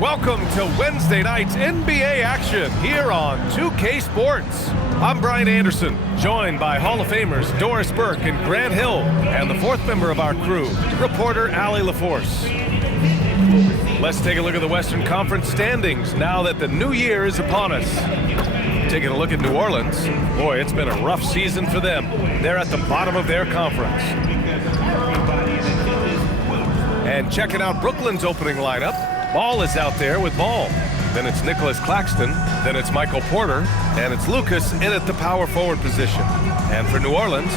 Welcome to Wednesday night's NBA action here on 2K Sports. I'm Brian Anderson, joined by Hall of Famers Doris Burke and Grant Hill, and the fourth member of our crew, reporter Allie LaForce. Let's take a look at the Western Conference standings now that the new year is upon us. Taking a look at New Orleans, boy, it's been a rough season for them. They're at the bottom of their conference. And checking out Brooklyn's opening lineup, Ball is out there with Ball. Then it's Nicholas Claxton, then it's Michael Porter, and it's Lucas in at the power forward position. And for New Orleans,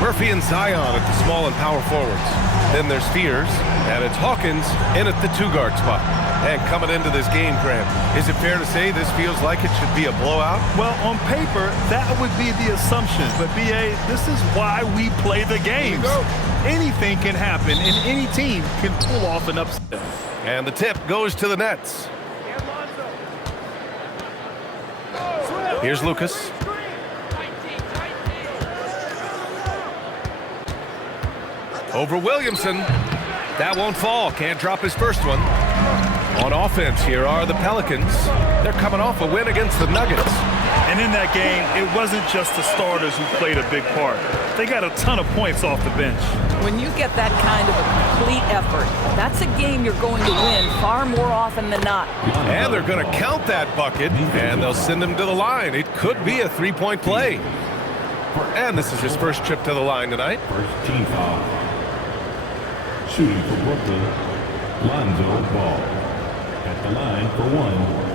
Murphy and Zion at the small and power forwards. Then there's Fears, and it's Hawkins in at the two-guard spot. And coming into this game, Grant, is it fair to say this feels like it should be a blowout? Well, on paper, that would be the assumption. But, B.A., this is why we play the games. Anything can happen, and any team can pull off an upset. And the tip goes to the Nets. Here's Lucas. Over Williamson. That won't fall. Can't drop his first one. On offense, here are the Pelicans. They're coming off a win against the Nuggets. And in that game, it wasn't just the starters who played a big part. They got a ton of points off the bench. When you get that kind of a complete effort, that's a game you're going to win far more often than not. And they're going to count that bucket, and they'll send him to the line. It could be a three-point play. And this is his first trip to the line tonight. First team foul. Shooting for Brooklyn, Lonzo Ball. At the line for one.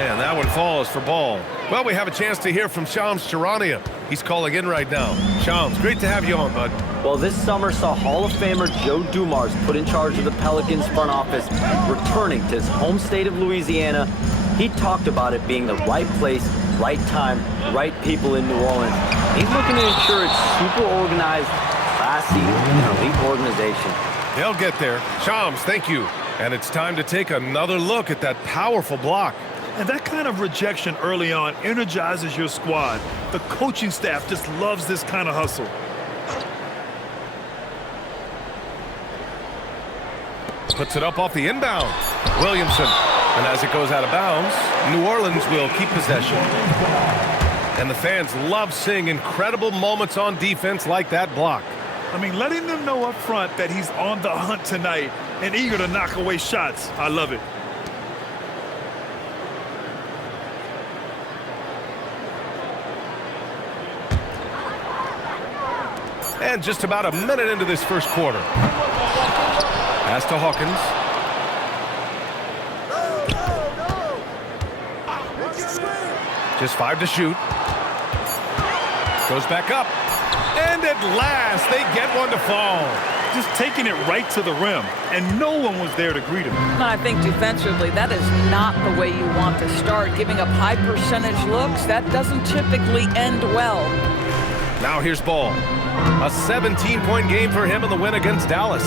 And that one falls for Ball. Well, we have a chance to hear from Shams Charania. He's calling in right now. Shams, great to have you on, bud. Well, this summer saw Hall of Famer Joe Dumars put in charge of the Pelicans front office, returning to his home state of Louisiana. He talked about it being the right place, right time, right people in New Orleans. He's looking to ensure it's super organized, classy, and elite organization. They'll get there. Shams, thank you. And it's time to take another look at that powerful block. And that kind of rejection early on energizes your squad. The coaching staff just loves this kind of hustle. Puts it up off the inbound. Williamson. And as it goes out of bounds, New Orleans will keep possession. And the fans love seeing incredible moments on defense like that block. I mean, letting them know up front that he's on the hunt tonight and eager to knock away shots. I love it. And just about a minute into this first quarter. Pass to Hawkins. Just 5 to shoot. Goes back up. And at last, they get one to fall. Just taking it right to the rim, and no one was there to greet him. I think defensively, that is not the way you want to start. Giving up high percentage looks, that doesn't typically end well. Now here's Ball. A 17-point game for him in the win against Dallas.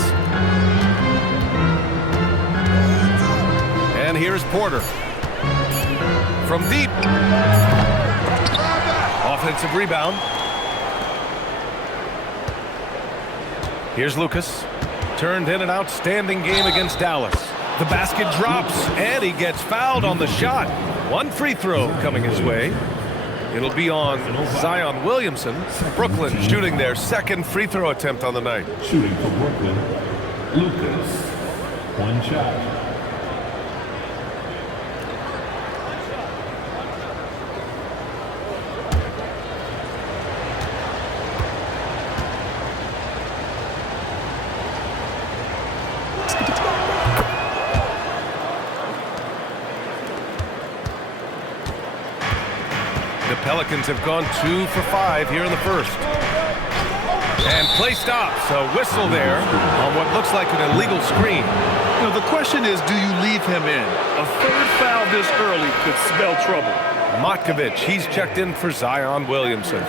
And here's Porter. From deep. Offensive rebound. Here's Lucas. Turned in an outstanding game against Dallas. The basket drops, and he gets fouled on the shot. One free throw coming his way. It'll be on Zion Williamson. Brooklyn shooting their second free throw attempt on the night. Shooting for Brooklyn, Lucas. One shot. The Pelicans have gone 2 for 5 here in the first. And play stops. A whistle there on what looks like an illegal screen. You know, the question is, do you leave him in? A third foul this early could spell trouble. Matkovic, he's checked in for Zion Williamson.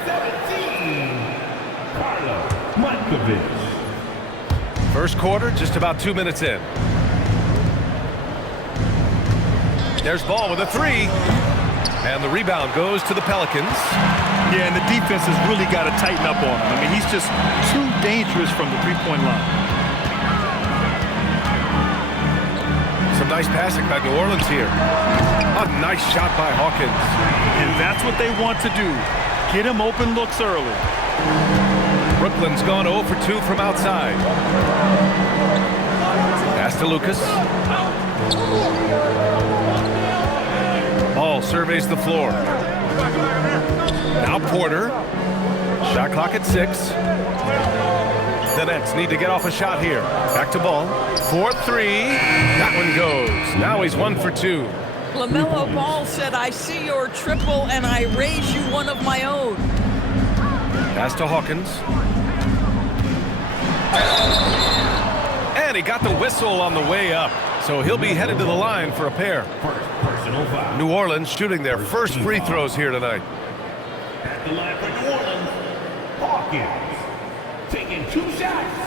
Matkovic. First quarter, just about 2 minutes in. There's Ball with a three. And the rebound goes to the Pelicans. Yeah, and the defense has really got to tighten up on him. I mean, he's just too dangerous from the three-point line. Some nice passing by New Orleans here. A nice shot by Hawkins. And that's what they want to do. Get him open looks early. Brooklyn's gone 0 for 2 from outside. Pass to Lucas. Ball surveys the floor. Now Porter. Shot clock at 6. The Nets need to get off a shot here. Back to Ball. 4-3. That one goes. Now he's 1 for 2. LaMelo Ball said, I see your triple and I raise you one of my own. Pass to Hawkins. And he got the whistle on the way up. So he'll be headed to the line for a pair. Personal foul. New Orleans shooting their first free throws here tonight. At the line for New Orleans, Hawkins taking 2 shots.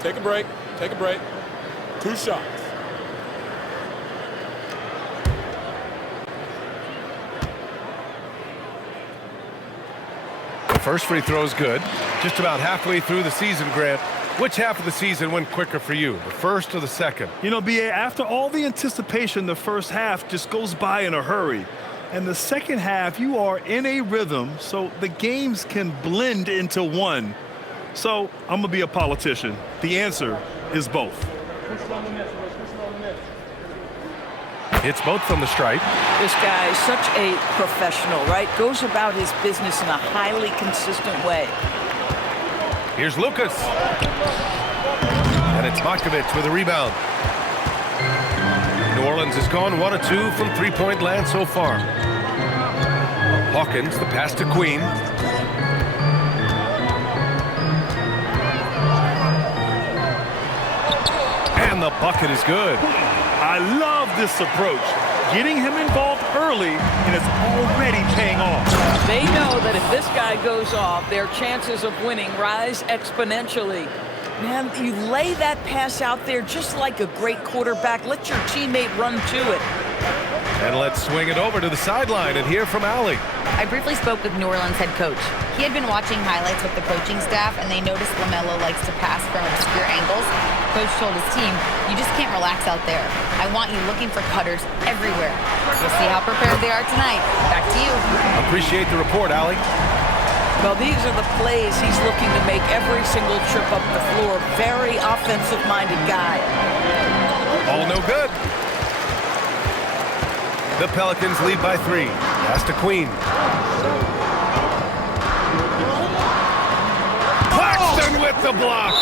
Take a break. Take a break. 2 shots. The first free throw is good. Just about halfway through the season, Grant. Which half of the season went quicker for you, the first or the second? You know, B.A., after all the anticipation, the first half just goes by in a hurry. And the second half, you are in a rhythm, so the games can blend into one. So I'm going to be a politician. The answer is both. It's both from the stripe. This guy is such a professional, right? Goes about his business in a highly consistent way. Here's Lucas. And it's Markovic with a rebound. New Orleans has gone 1 of 2 from three-point land so far. Hawkins, the pass to Queen. And the bucket is good. I love this approach. Getting him involved early, and it's already paying off. They know that if this guy goes off, their chances of winning rise exponentially. Man, you lay that pass out there just like a great quarterback. Let your teammate run to it. And let's swing it over to the sideline and hear from Allie. I briefly spoke with New Orleans head coach. He had been watching highlights with the coaching staff, and they noticed LaMelo likes to pass from obscure angles. Coach told his team, you just can't relax out there. I want you looking for cutters everywhere. We'll see how prepared they are tonight. Back to you. Appreciate the report, Allie. Well, these are the plays he's looking to make every single trip up the floor. Very offensive-minded guy. All no good. The Pelicans lead by 3. Pass to Queen. Claxton with the block.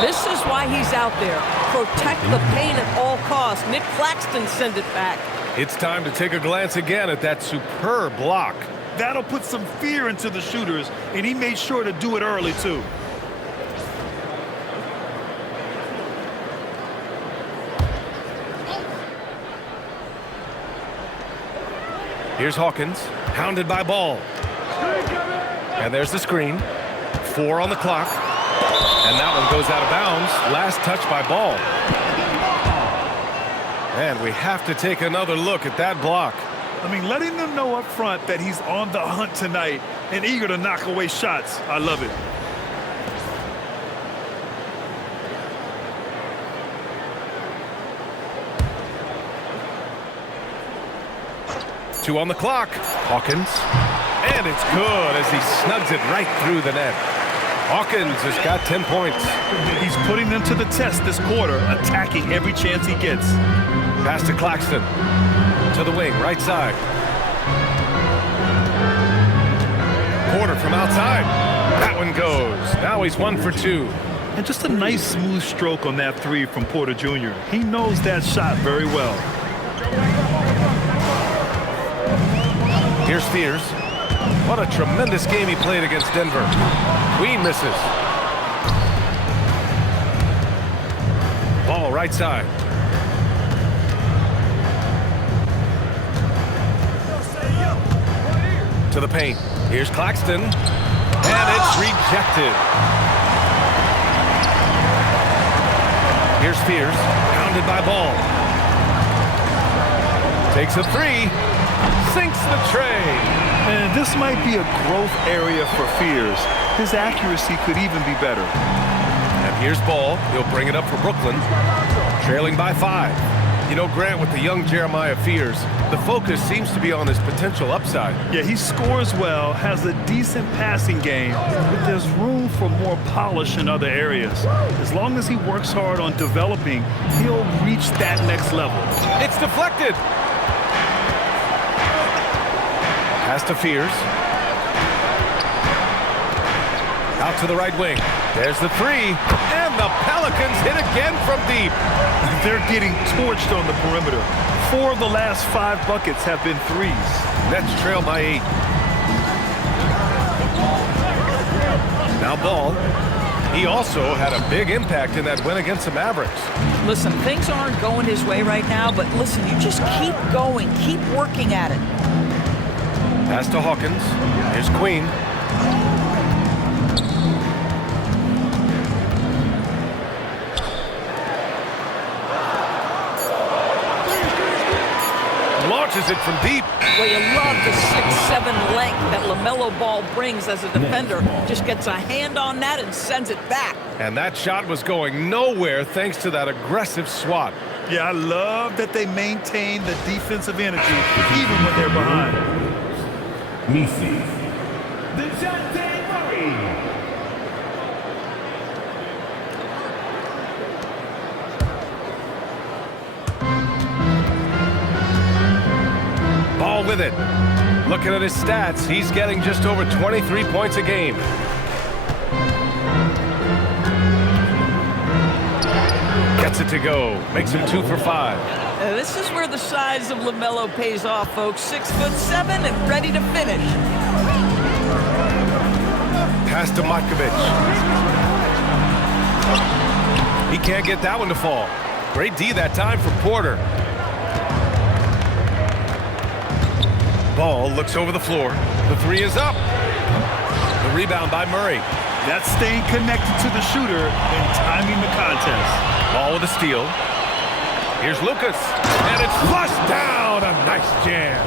This is why he's out there. Protect the paint at all costs. Nick Claxton send it back. It's time to take a glance again at that superb block. That'll put some fear into the shooters, and he made sure to do it early, too. Here's Hawkins, hounded by Ball. And there's the screen. 4 on the clock. And that one goes out of bounds. Last touch by Ball. And we have to take another look at that block. I mean, letting them know up front that he's on the hunt tonight and eager to knock away shots. I love it. Two on the clock. Hawkins. And it's good as he snugs it right through the net. Hawkins has got 10 points. He's putting them to the test this quarter, attacking every chance he gets. Pass to Claxton. To the wing, right side. Porter from outside. That one goes. Now he's 1 for 2. And just a nice smooth stroke on that 3 from Porter Jr. He knows that shot very well. Here's Spears. What a tremendous game he played against Denver. Queen misses. Ball right side. To the paint. Here's Claxton. And it's rejected. Here's Spears, pounded by Ball. Takes a three, sinks the tray. And this might be a growth area for Fears. His accuracy could even be better. And here's Ball. He'll bring it up for Brooklyn, trailing by 5. You know, Grant, with the young Jeremiah Fears, the focus seems to be on his potential upside. Yeah, he scores well, has a decent passing game, but there's room for more polish in other areas. As long as he works hard on developing, he'll reach that next level. It's deflected. Pass to Fears. Out to the right wing. There's the three. And the Pelicans hit again from deep. They're getting torched on the perimeter. 4 of the last 5 buckets have been threes. Nets trail by 8. Now Ball. He also had a big impact in that win against the Mavericks. Listen, things aren't going his way right now, but listen, you just keep going. Keep working at it. Pass to Hawkins. Here's Queen. Launches it from deep. Well, you love the 6'7" length that LaMelo Ball brings as a defender. Just gets a hand on that and sends it back. And that shot was going nowhere thanks to that aggressive swat. Yeah, I love that they maintain the defensive energy even when they're behind. Misi. DeJounte Murray. Ball with it. Looking at his stats, he's getting just over 23 points a game. Gets it to go. Makes him 2 for 5. This is where the size of LaMelo pays off, folks. 6'7" and ready to finish. Pass to Matkovic. He can't get that one to fall. Great D that time for Porter. Ball looks over the floor. The three is up. The rebound by Murray. That's staying connected to the shooter and timing the contest. Ball with a steal. Here's Lucas. And it's flushed down. A nice jam.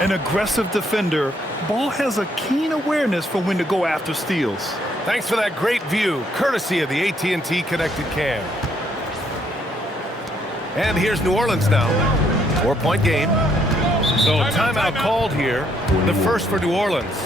An aggressive defender, Ball has a keen awareness for when to go after steals. Thanks for that great view, courtesy of the AT&T Connected Cam. And here's New Orleans now. 4-point game. So timeout called here, the first for New Orleans.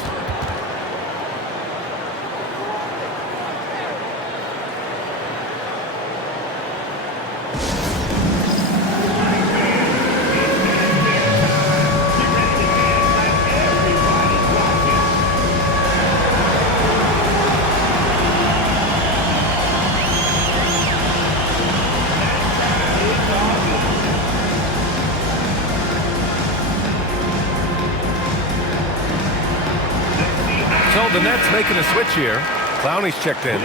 So the Nets making a switch here. Clowney's checked in.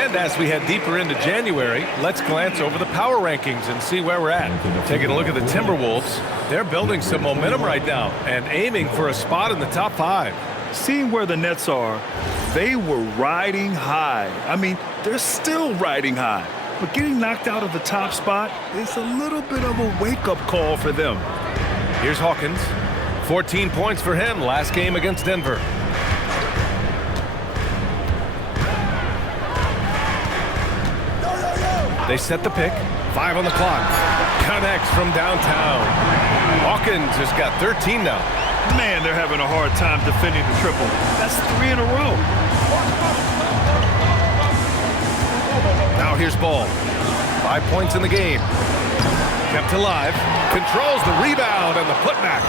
And as we head deeper into January, let's glance over the power rankings and see where we're at. Taking a look at the Timberwolves, they're building some momentum right now and aiming for a spot in the top 5. Seeing where the Nets are, they were riding high. I mean, they're still riding high. But getting knocked out of the top spot is a little bit of a wake-up call for them. Here's Hawkins. 14 points for him last game against Denver. They set the pick. 5 on the clock. Connects from downtown. Hawkins has got 13 now. Man, they're having a hard time defending the triple. That's 3 in a row. Now here's Ball. 5 points in the game. Kept alive. Controls the rebound and the putback.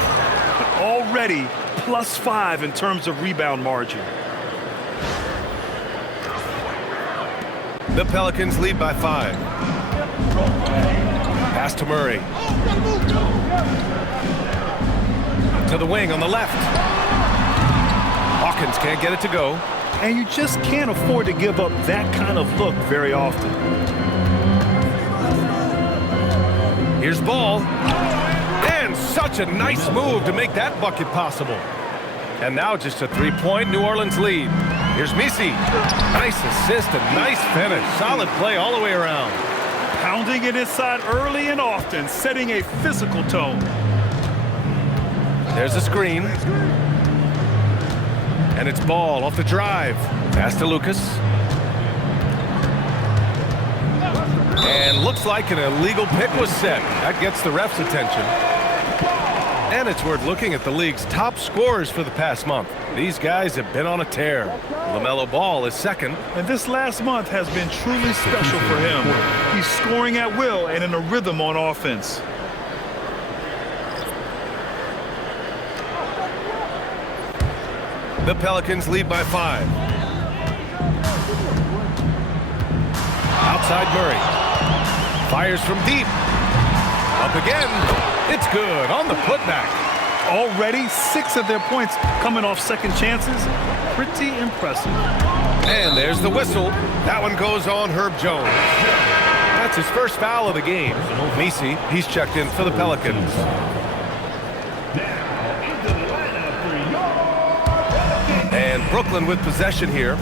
But already +5 in terms of rebound margin. The Pelicans lead by 5. Pass to Murray. To the wing on the left. Hawkins can't get it to go. And you just can't afford to give up that kind of look very often. Here's Ball. And such a nice move to make that bucket possible. And now just a 3-point New Orleans lead. Here's Misi. Nice assist and nice finish. Solid play all the way around. Pounding it inside early and often, setting a physical tone. There's a screen. And it's Ball off the drive. Pass to Lucas. And looks like an illegal pick was set. That gets the ref's attention. And it's worth looking at the league's top scorers for the past month. These guys have been on a tear. LaMelo Ball is second. And this last month has been truly special for him. He's scoring at will and in a rhythm on offense. The Pelicans lead by 5. Outside Murray. Fires from deep. Up again. It's good on the putback. Already 6 of their points coming off second chances. Pretty impressive. And there's the whistle. That one goes on Herb Jones. That's his first foul of the game. Messi, he's checked in for the Pelicans. And Brooklyn with possession here.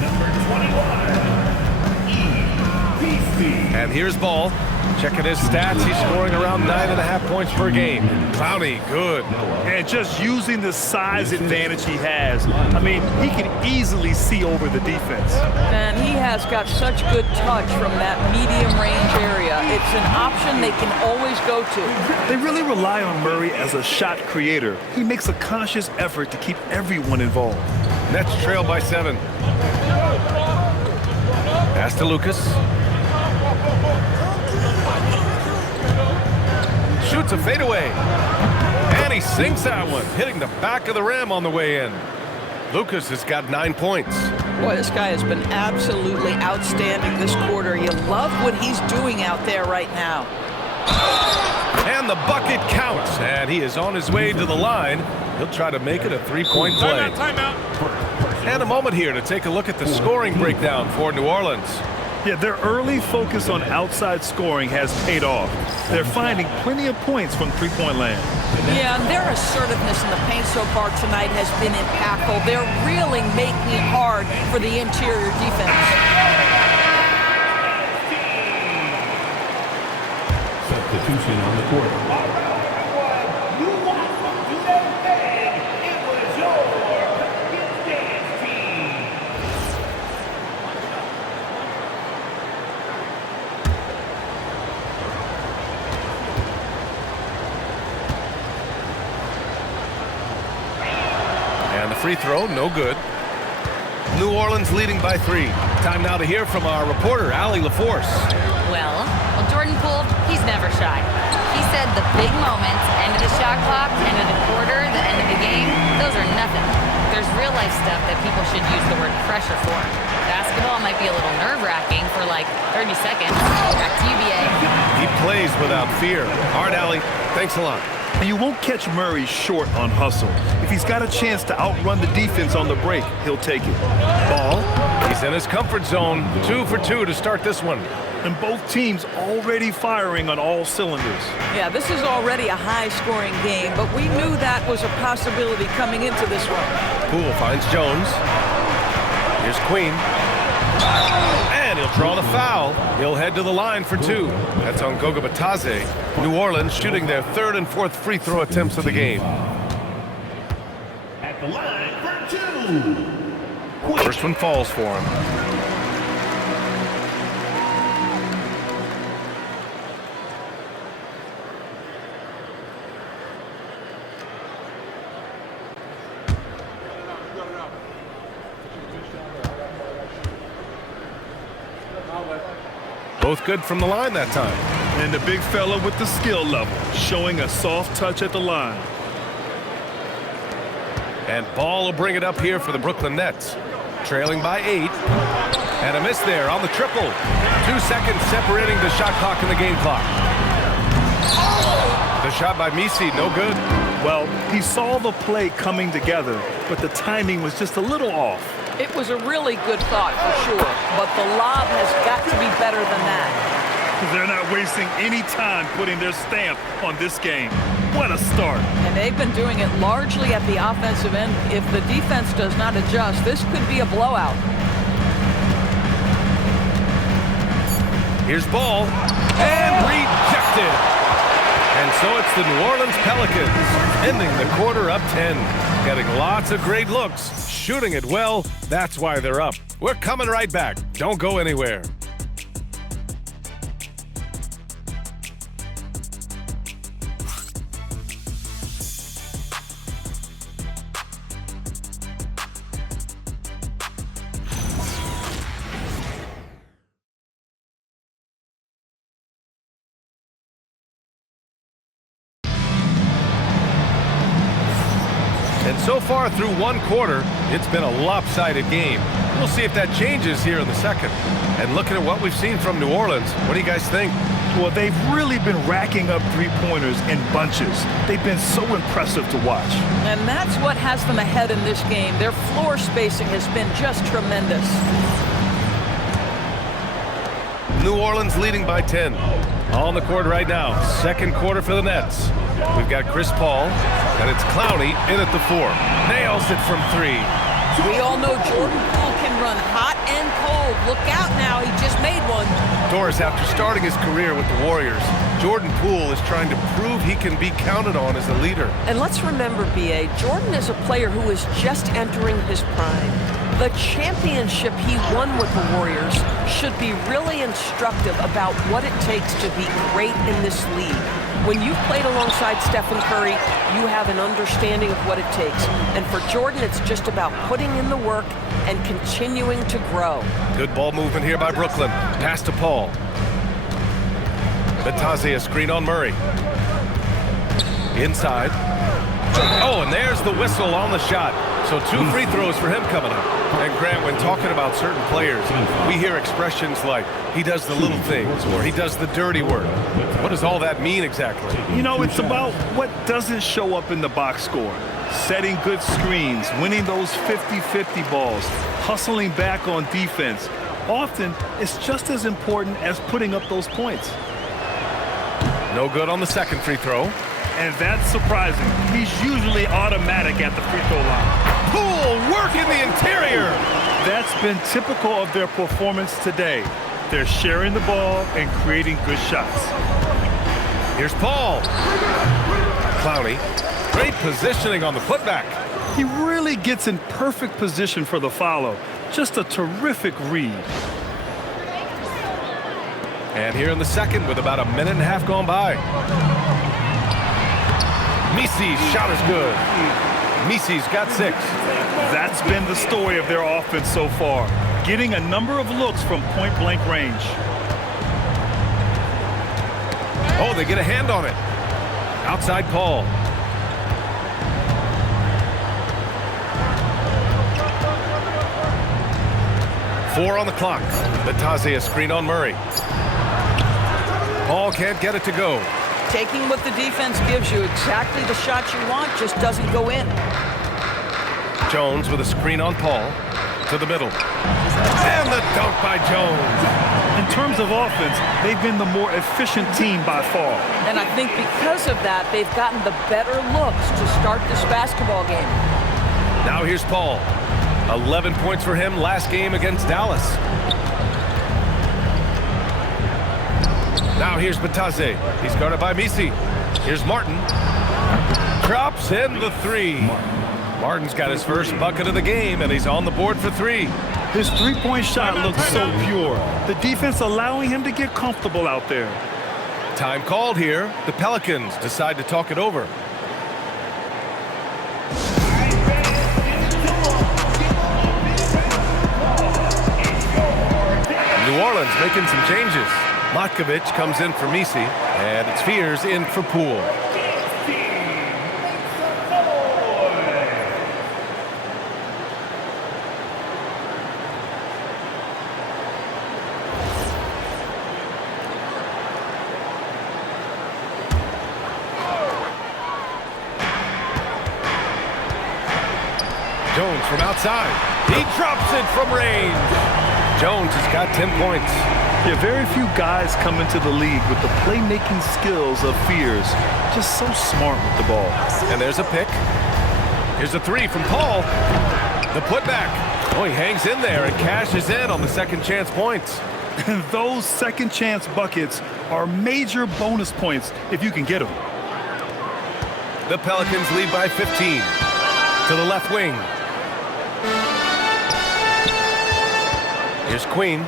And here's Ball. Checking his stats, he's scoring around 9.5 points per game. Clowney, good. And just using the size advantage he has. I mean, he can easily see over the defense. And he has got such good touch from that medium range area. It's an option they can always go to. They really rely on Murray as a shot creator. He makes a conscious effort to keep everyone involved. Nets trail by 7. Pass to Lucas. Shoots a fadeaway. And he sinks that one, hitting the back of the rim on the way in. Lucas has got 9 points. Boy, this guy has been absolutely outstanding this quarter. You love what he's doing out there right now. And the bucket counts. And he is on his way to the line. He'll try to make it a 3-point play. Timeout. And a moment here to take a look at the scoring breakdown for New Orleans. Yeah, their early focus on outside scoring has paid off. They're finding plenty of points from three-point land. Yeah, and their assertiveness in the paint so far tonight has been impactful. They're really making it hard for the interior defense. Substitution on the court. Free throw, no good. New Orleans leading by 3. Time now to hear from our reporter, Allie LaForce. Well, Jordan Poole, he's never shy. He said the big moments, end of the shot clock, end of the quarter, the end of the game, those are nothing. There's real life stuff that people should use the word pressure for. Basketball might be a little nerve-wracking for like 30 seconds. Back to you, BA. He plays without fear. All right, Allie, thanks a lot. And you won't catch Murray short on hustle. If he's got a chance to outrun the defense on the break, he'll take it. Ball, he's in his comfort zone. 2 for 2 to start this one. And both teams already firing on all cylinders. Yeah, this is already a high-scoring game, but we knew that was a possibility coming into this one. Poole finds Jones. Here's Queen. And he'll draw the foul. He'll head to the line for 2. That's on Goga Batadze. New Orleans shooting their 3rd and 4th free throw attempts of the game. At the line for 2. First one falls for him. Both good from the line that time. And the big fella with the skill level, showing a soft touch at the line. And Ball will bring it up here for the Brooklyn Nets. Trailing by 8. And a miss there on the triple. 2 seconds separating the shot clock and the game clock. The shot by Messi, no good. Well, he saw the play coming together, but the timing was just a little off. It was a really good thought for sure, but the lob has got to be better than that. They're not wasting any time putting their stamp on this game. What a start. And they've been doing it largely at the offensive end. If the defense does not adjust, this could be a blowout. Here's ball, and rejected. And so it's the New Orleans Pelicans ending the quarter up 10. Getting lots of great looks, shooting it well. That's why they're up. We're coming right back. Don't go anywhere. And so far through one quarter, it's been a lopsided game. We'll see if that changes here in the second. And looking at what we've seen from New Orleans, what do you guys think? Well, they've really been racking up three-pointers in bunches. They've been so impressive to watch. And that's what has them ahead in this game. Their floor spacing has been just tremendous. New Orleans leading by 10. On the court right now. Second quarter for the Nets. We've got Chris Paul, and it's Clowney in at the 4. Nails it from 3. We all know Jordan Poole can run hot and cold. Look out now, he just made one. Doris, after starting his career with the Warriors, Jordan Poole is trying to prove he can be counted on as a leader. And let's remember, B.A., Jordan is a player who is just entering his prime. The championship he won with the Warriors should be really instructive about what it takes to be great in this league. When you've played alongside Stephen Curry, you have an understanding of what it takes. And for Jordan, it's just about putting in the work and continuing to grow. Good ball movement here by Brooklyn. Pass to Paul. Bataze, a screen on Murray. Inside. Oh, and there's the whistle on the shot. So 2 free throws for him coming up. And Grant, when talking about certain players, we hear expressions like, he does the little things, or he does the dirty work. What does all that mean exactly? You know, it's about what doesn't show up in the box score. Setting good screens, winning those 50-50 balls, hustling back on defense. Often, it's just as important as putting up those points. No good on the second free throw. And that's surprising. He's usually automatic at the free throw line. Poole work in the interior. That's been typical of their performance today. They're sharing the ball and creating good shots. Here's Paul. Clowney. Great positioning on the putback. He really gets in perfect position for the follow. Just a terrific read. And here in the second with about a minute and a half gone by. Misi's shot is good. Misi's got 6. That's been the story of their offense so far. Getting a number of looks from point-blank range. Oh, they get a hand on it. Outside Paul. Four on the clock. Bataze, a screen on Murray. Paul can't get it to go. Taking what the defense gives you, exactly the shot you want, just doesn't go in. Jones with a screen on Paul. To the middle. And the dunk by Jones. In terms of offense, they've been the more efficient team by far. And I think because of that, they've gotten the better looks to start this basketball game. Now here's Paul. 11 points for him last game against Dallas. Now here's Bataze. He's guarded by Misi. Here's Martin. Drops in the 3. Martin's got his first bucket of the game, and he's on the board for 3. His three-point shot looks so pure. The defense allowing him to get comfortable out there. Time called here. The Pelicans decide to talk it over. New Orleans making some changes. Matkovic comes in for Misi, and it's Fears in for Poole. Jones from outside. He drops it from range. Jones has got 10 points. Yeah, very few guys come into the league with the playmaking skills of Fears. Just so smart with the ball. And there's a pick. Here's a 3 from Paul. The putback. Oh, he hangs in there and cashes in on the second chance points. And those second chance buckets are major bonus points if you can get them. The Pelicans lead by 15. To the left wing. Here's Queen.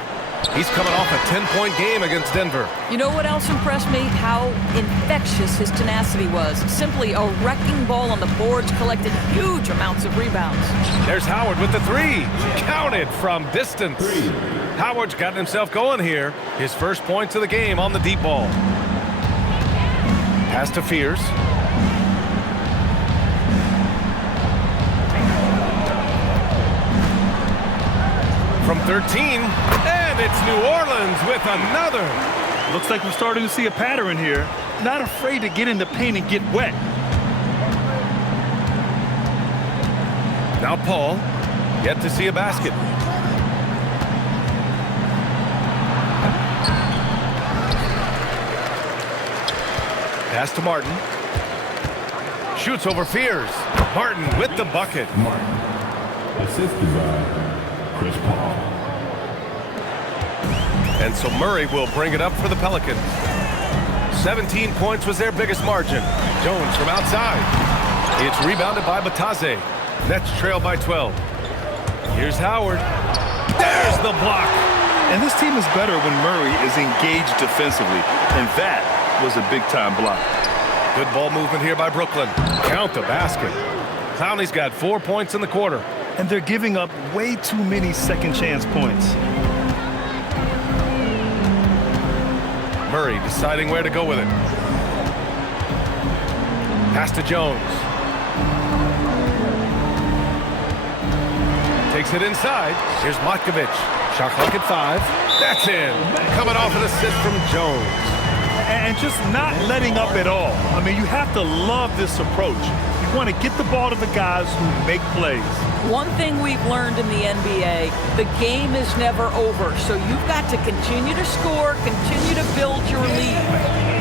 He's coming off a 10-point game against Denver. You know what else impressed me? How infectious his tenacity was. Simply a wrecking ball on the boards, collected huge amounts of rebounds. There's Howard with the three. Counted from distance. Howard's gotten himself going here. His first points of the game on the deep ball. Pass to Fears. From 13, and it's New Orleans with another. Looks like we're starting to see a pattern here. Not afraid to get in the paint and get wet. Now Paul, yet to see a basket. Pass to Martin. Shoots over Fears. Martin with the bucket. Martin, assisted by Chris Paul. And so Murray will bring it up for the Pelicans. 17 points was their biggest margin. Jones from outside. It's rebounded by Batase. Nets trail by 12. Here's Howard. There's the block. And this team is better when Murray is engaged defensively. And that was a big-time block. Good ball movement here by Brooklyn. Count the basket. Clowney's got 4 points in the quarter. And they're giving up way too many second chance points. Murray deciding where to go with it. Pass to Jones. Takes it inside. Here's Matkovic. Shot clock at 5. That's in. Coming off an assist from Jones. And just not letting up at all. I mean, you have to love this approach. You want to get the ball to the guys who make plays. One thing we've learned in the NBA, the game is never over. So you've got to continue to score, continue to build your lead.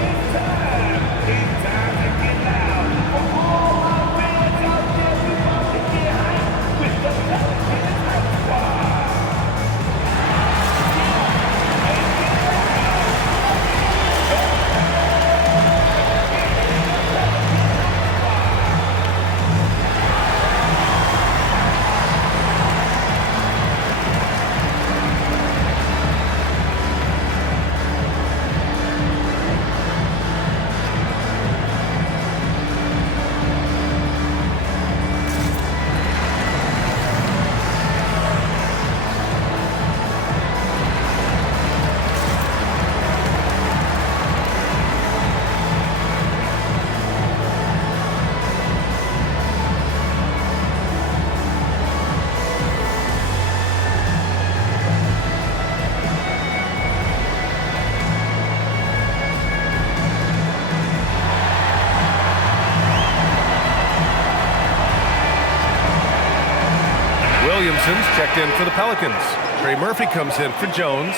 Williamson's checked in for the Pelicans. Trey Murphy comes in for Jones.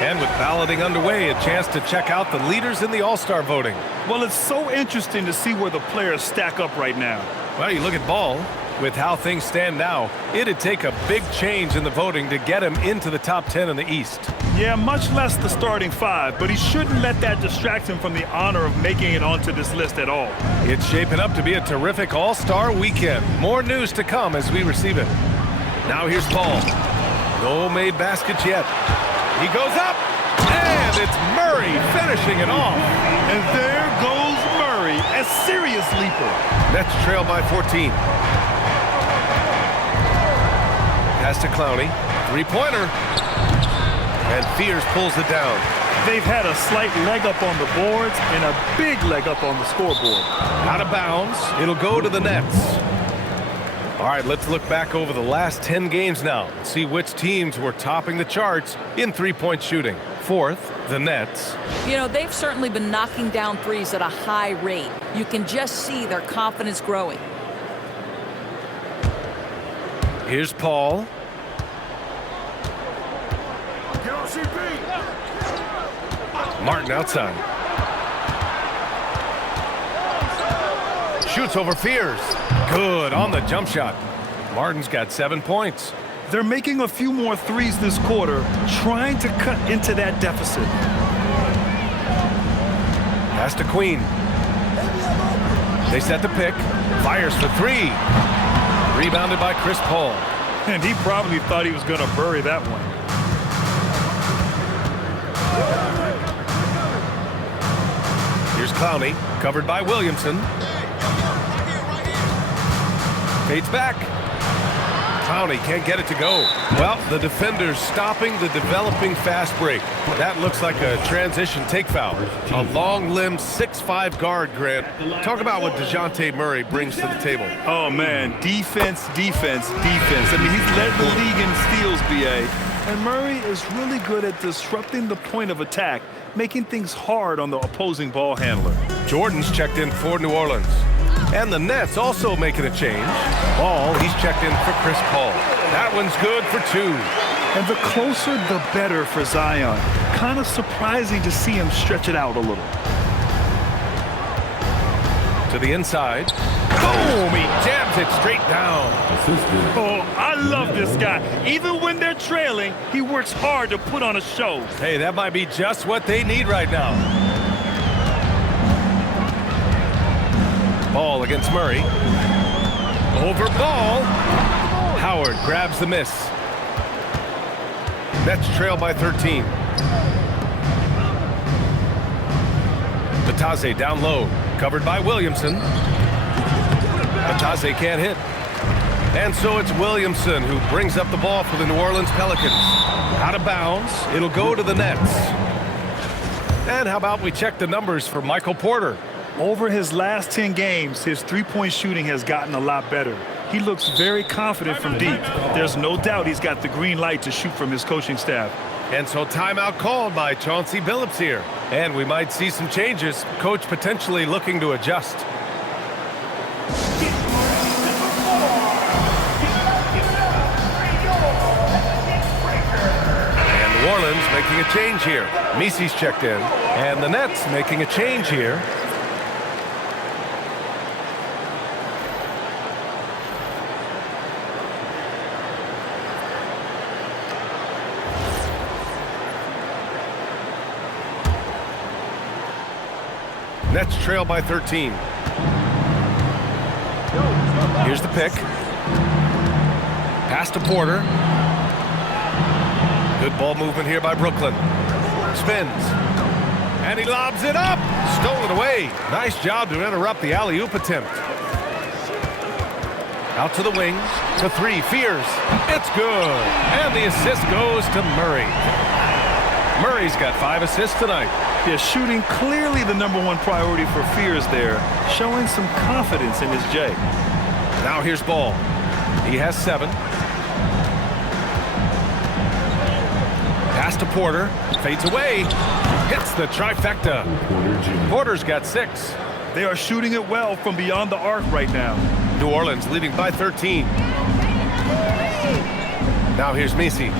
And with balloting underway, a chance to check out the leaders in the All-Star voting. Well, it's so interesting to see where the players stack up right now. Well, you look at Ball. With how things stand now, it'd take a big change in the voting to get him into the top 10 in the East. Yeah, much less the starting 5, but he shouldn't let that distract him from the honor of making it onto this list at all. It's shaping up to be a terrific All-Star weekend. More news to come as we receive it. Now here's Paul. No made baskets yet. He goes up, and it's Murray finishing it off. And there goes Murray, a serious leaper. Nets trail by 14. Pass to Clowney. Three-pointer. And Fears pulls it down. They've had a slight leg up on the boards and a big leg up on the scoreboard. Out of bounds. It'll go to the Nets. All right, let's look back over the last 10 games now and see which teams were topping the charts in three-point shooting. Fourth, the Nets. You know, they've certainly been knocking down threes at a high rate. You can just see their confidence growing. Here's Paul. Martin outside. Shoots over Fears. Good on the jump shot. Martin's got 7 points. They're making a few more threes this quarter, trying to cut into that deficit. Pass to Queen. They set the pick. Fires for three. Rebounded by Chris Paul. And he probably thought he was going to bury that one. Here's Clowney, covered by Williamson. Fades back. Clowney can't get it to go. Well, the defender's stopping the developing fast break. That looks like a transition take foul. A long-limbed 6'5" guard, Grant. Talk about what DeJounte Murray brings to the table. Oh, man, defense, defense, defense. I mean, he's led the league in steals, B.A. And Murray is really good at disrupting the point of attack, making things hard on the opposing ball handler. Jordan's checked in for New Orleans. And the Nets also making a change. Ball, he's checked in for Chris Paul. That one's good for two. And the closer, the better for Zion. Kind of surprising to see him stretch it out a little. To the inside. Boom! He jams it straight down. Oh, I love this guy. Even when they're trailing, he works hard to put on a show. Hey, that might be just what they need right now. Ball against Murray. Over Ball. Howard grabs the miss. Nets trail by 13. Batase down low. Covered by Williamson. Batase can't hit. And so it's Williamson who brings up the ball for the New Orleans Pelicans. Out of bounds. It'll go to the Nets. And how about we check the numbers for Michael Porter? Over his last 10 games, his three-point shooting has gotten a lot better. He looks very confident from deep. There's no doubt he's got the green light to shoot from his coaching staff. And so timeout called by Chauncey Billups here. And we might see some changes. Coach potentially looking to adjust. And New Orleans making a change here. Misi's checked in. And the Nets making a change here. Nets trail by 13. Here's the pick. Pass to Porter. Good ball movement here by Brooklyn. Spins. And he lobs it up. Stolen away. Nice job to interrupt the alley-oop attempt. Out to the wing. To three. Fears. It's good. And the assist goes to Murray. Murray's got 5 assists tonight. Yeah, shooting clearly the #1 priority for Fears there, showing some confidence in his J. Now here's Ball. He has 7. Pass to Porter. Fades away. Hits the trifecta. Porter's got 6. They are shooting it well from beyond the arc right now. New Orleans leading by 13. Now here's Misi.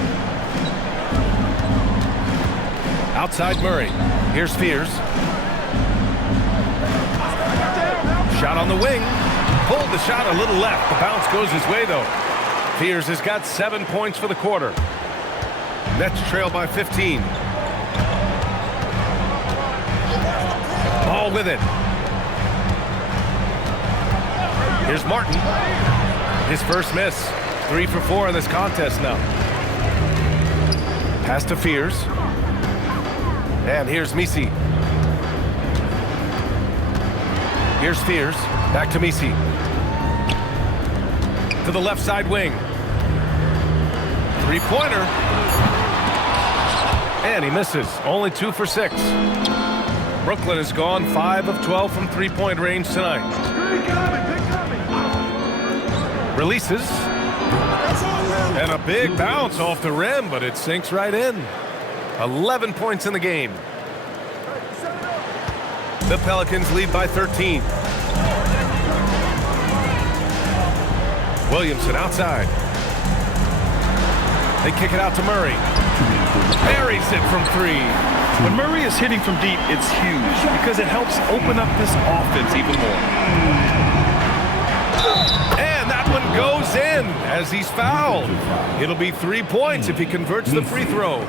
Outside Murray. Here's Fears. Shot on the wing. Pulled the shot a little left. The bounce goes his way, though. Fears has got 7 points for the quarter. Nets trail by 15. Ball with it. Here's Martin. His first miss. 3 for 4 in this contest now. Pass to Fears. And here's Misi. Here's Fears. Back to Misi. To the left side wing. Three-pointer. And he misses. Only 2 for 6. Brooklyn has gone 5 of 12 from three-point range tonight. Releases. And a big bounce off the rim, but it sinks right in. 11 points in the game. The Pelicans lead by 13. Williamson outside. They kick it out to Murray. Buries it from 3. When Murray is hitting from deep, it's huge because it helps open up this offense even more. And that one goes in as he's fouled. It'll be 3 points if he converts the free throw.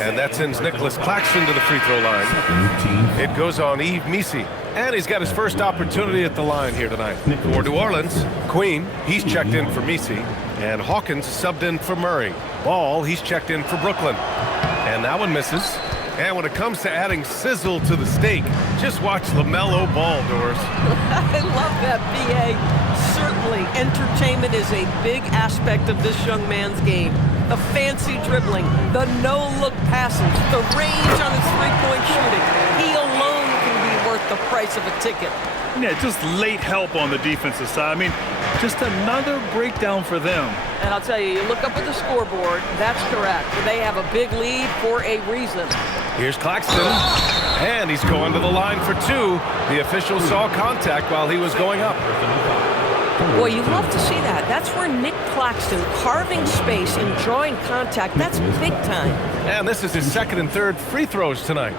And that sends Nicholas Claxton to the free throw line. It goes on Yves Missi. And he's got his first opportunity at the line here tonight. For New Orleans, Queen, he's checked in for Missi. And Hawkins subbed in for Murray. Ball, he's checked in for Brooklyn. And that one misses. And when it comes to adding sizzle to the steak, just watch LaMelo Ball, Doris. I love that, B.A. Certainly, entertainment is a big aspect of this young man's game. The fancy dribbling, the no-look passes, the range on his three-point shooting. He alone can be worth the price of a ticket. Yeah, just late help on the defensive side. I mean, just another breakdown for them. And I'll tell you, you look up at the scoreboard, that's correct. They have a big lead for a reason. Here's Claxton, and he's going to the line for two. The official saw contact while he was going up. Boy, you love to see that. That's where Nick Claxton carving space and drawing contact. That's big time. And this is his second and third free throws tonight.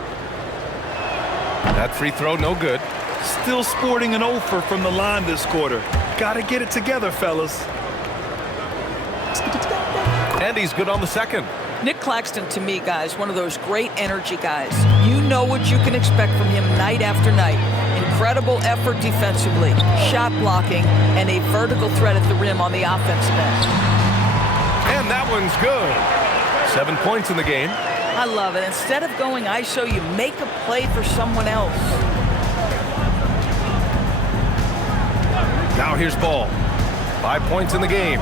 That free throw, no good. Still sporting an offer from the line this quarter. Got to get it together, fellas. And he's good on the second. Nick Claxton, to me, guys, one of those great energy guys. You know what you can expect from him night after night. Incredible effort defensively, shot blocking, and a vertical threat at the rim on the offensive end. And that one's good. 7 points in the game. I love it. Instead of going ISO, you make a play for someone else. Now here's Ball. 5 points in the game.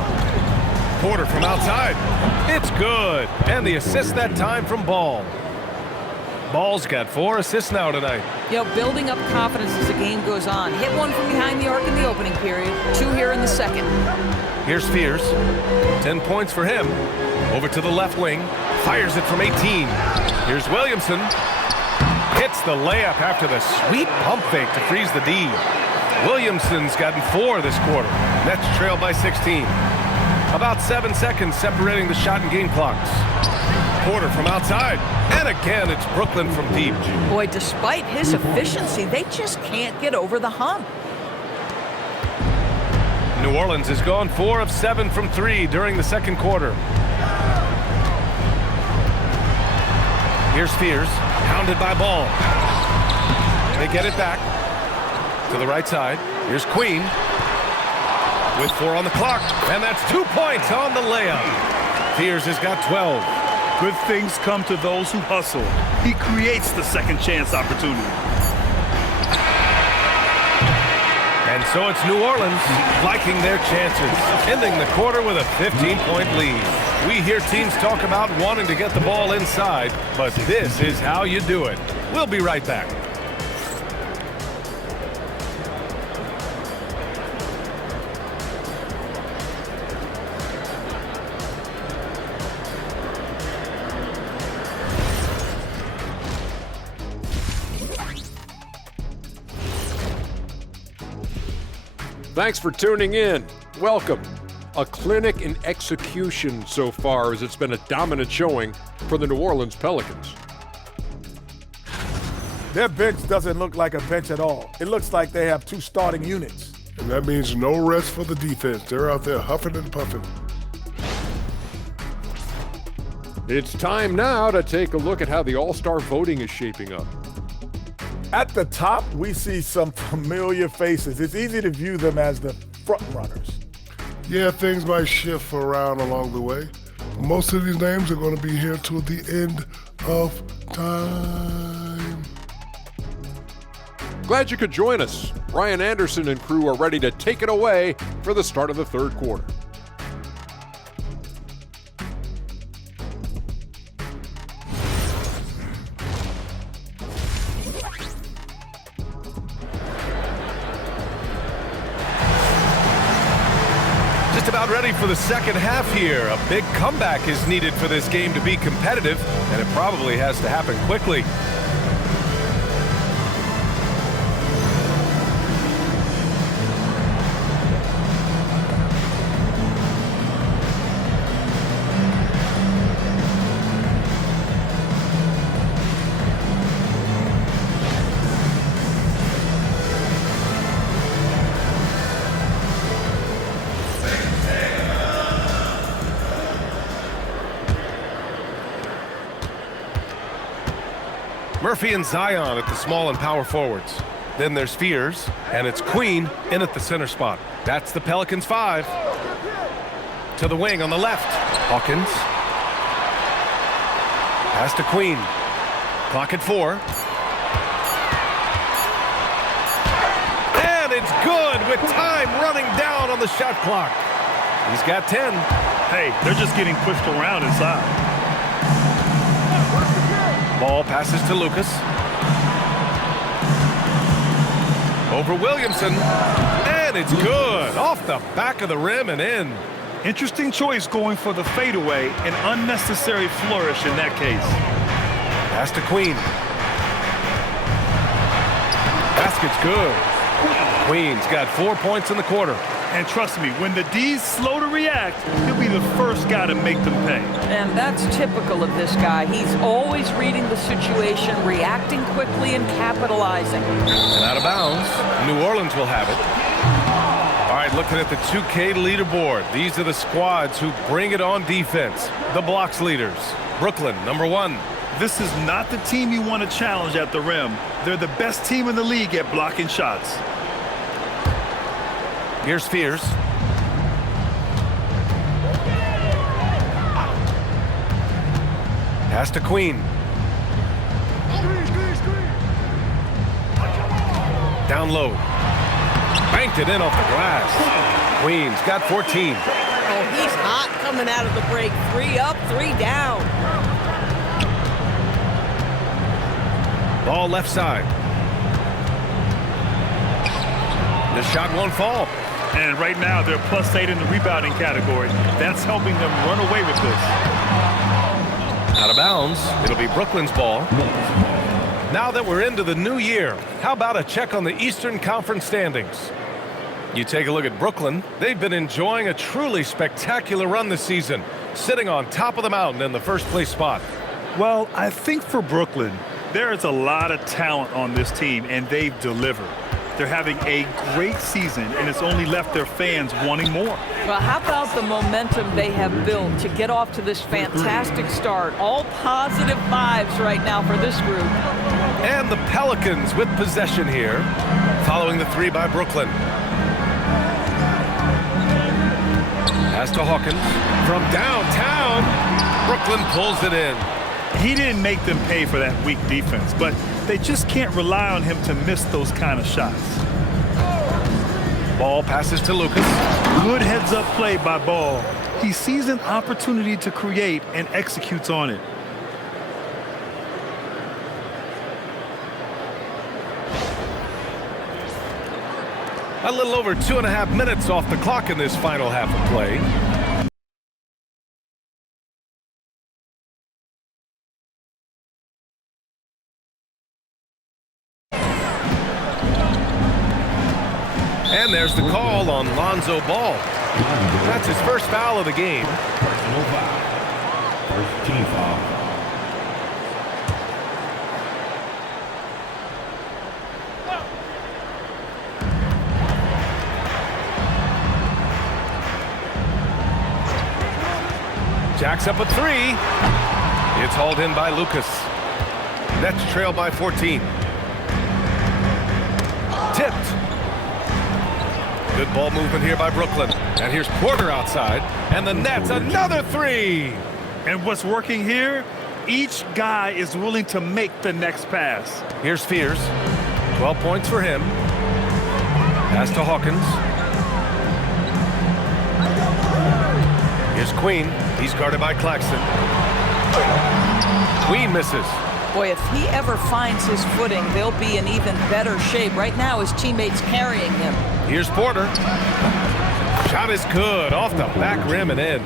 Porter from outside. It's good. And the assist that time from Ball. Ball's got 4 assists now tonight. You know, building up confidence as the game goes on. Hit one from behind the arc in the opening period. 2 here in the second. Here's Fears. 10 points for him. Over to the left wing. Fires it from 18. Here's Williamson. Hits the layup after the sweet pump fake to freeze the D. Williamson's gotten 4 this quarter. Nets trail by 16. About 7 seconds separating the shot and game clocks. Porter from outside. And again, it's Brooklyn from deep. Boy, despite his efficiency, they just can't get over the hump. New Orleans has gone 4 of 7 from 3 during the second quarter. Here's Fears, hounded by Ball. They get it back to the right side. Here's Queen with 4 on the clock, and that's 2 points on the layup. Fears has got 12. Good things come to those who hustle. He creates the second chance opportunity. And so it's New Orleans liking their chances, ending the quarter with a 15-point lead. We hear teams talk about wanting to get the ball inside, but this is how you do it. We'll be right back. Thanks for tuning in. Welcome. A clinic in execution so far, as it's been a dominant showing for the New Orleans Pelicans. Their bench doesn't look like a bench at all. It looks like they have 2 starting units. And that means no rest for the defense. They're out there huffing and puffing. It's time now to take a look at how the All-Star voting is shaping up. At the top, we see some familiar faces. It's easy to view them as the front runners. Yeah, things might shift around along the way. Most of these names are going to be here till the end of time. Glad you could join us. Brian Anderson and crew are ready to take it away for the start of the third quarter. Just about ready for the second half here. A big comeback is needed for this game to be competitive, and it probably has to happen quickly. Murphy and Zion at the small and power forwards. Then there's Fears, and it's Queen in at the center spot. That's the Pelicans 5. To the wing on the left. Hawkins. Pass to Queen. Clock at 4. And it's good with time running down on the shot clock. He's got 10. Hey, they're just getting pushed around inside. Ball passes to Lucas. Over Williamson. And it's good. Off the back of the rim and in. Interesting choice going for the fadeaway. An unnecessary flourish in that case. Pass to Queen. Basket's good. Queen's got 4 points in the quarter. And trust me, when the D's slow to react, he'll be the first guy to make them pay. And that's typical of this guy. He's always reading the situation, reacting quickly and capitalizing. And out of bounds, New Orleans will have it. All right, looking at the 2K leaderboard. These are the squads who bring it on defense. The blocks leaders. Brooklyn, number 1. This is not the team you want to challenge at the rim. They're the best team in the league at blocking shots. Here's Fears. Pass to Queen. Down low. Banked it in off the glass. Queen's got 14. Oh, he's hot coming out of the break. 3 up, 3 down. Ball left side. The shot won't fall. And right now, they're +8 in the rebounding category. That's helping them run away with this. Out of bounds. It'll be Brooklyn's ball. Now that we're into the new year, how about a check on the Eastern Conference standings? You take a look at Brooklyn. They've been enjoying a truly spectacular run this season, sitting on top of the mountain in the first place spot. Well, I think for Brooklyn, there is a lot of talent on this team, and they've delivered. They're having a great season, and it's only left their fans wanting more. Well, how about the momentum they have built to get off to this fantastic start? All positive vibes right now for this group. And the Pelicans with possession here, following the 3 by Brooklyn. Pass to Hawkins from downtown. Brooklyn pulls it in. He didn't make them pay for that weak defense, but they just can't rely on him to miss those kind of shots. Ball passes to Lucas. Good heads-up play by Ball. He sees an opportunity to create and executes on it. A little over 2.5 minutes off the clock in this final half of play. And there's the call on Lonzo Ball. That's his first foul of the game. Personal foul. First team foul. Jacks up a 3. It's hauled in by Lucas. Nets trail by 14. Tipped. Good ball movement here by Brooklyn. And here's Porter outside. And the Nets, another 3. And what's working here? Each guy is willing to make the next pass. Here's Fears. 12 points for him. Pass to Hawkins. Here's Queen. He's guarded by Claxton. Queen misses. Boy, if he ever finds his footing, they'll be in even better shape. Right now, his teammates carrying him. Here's Porter. Shot is good. Off the back rim and in.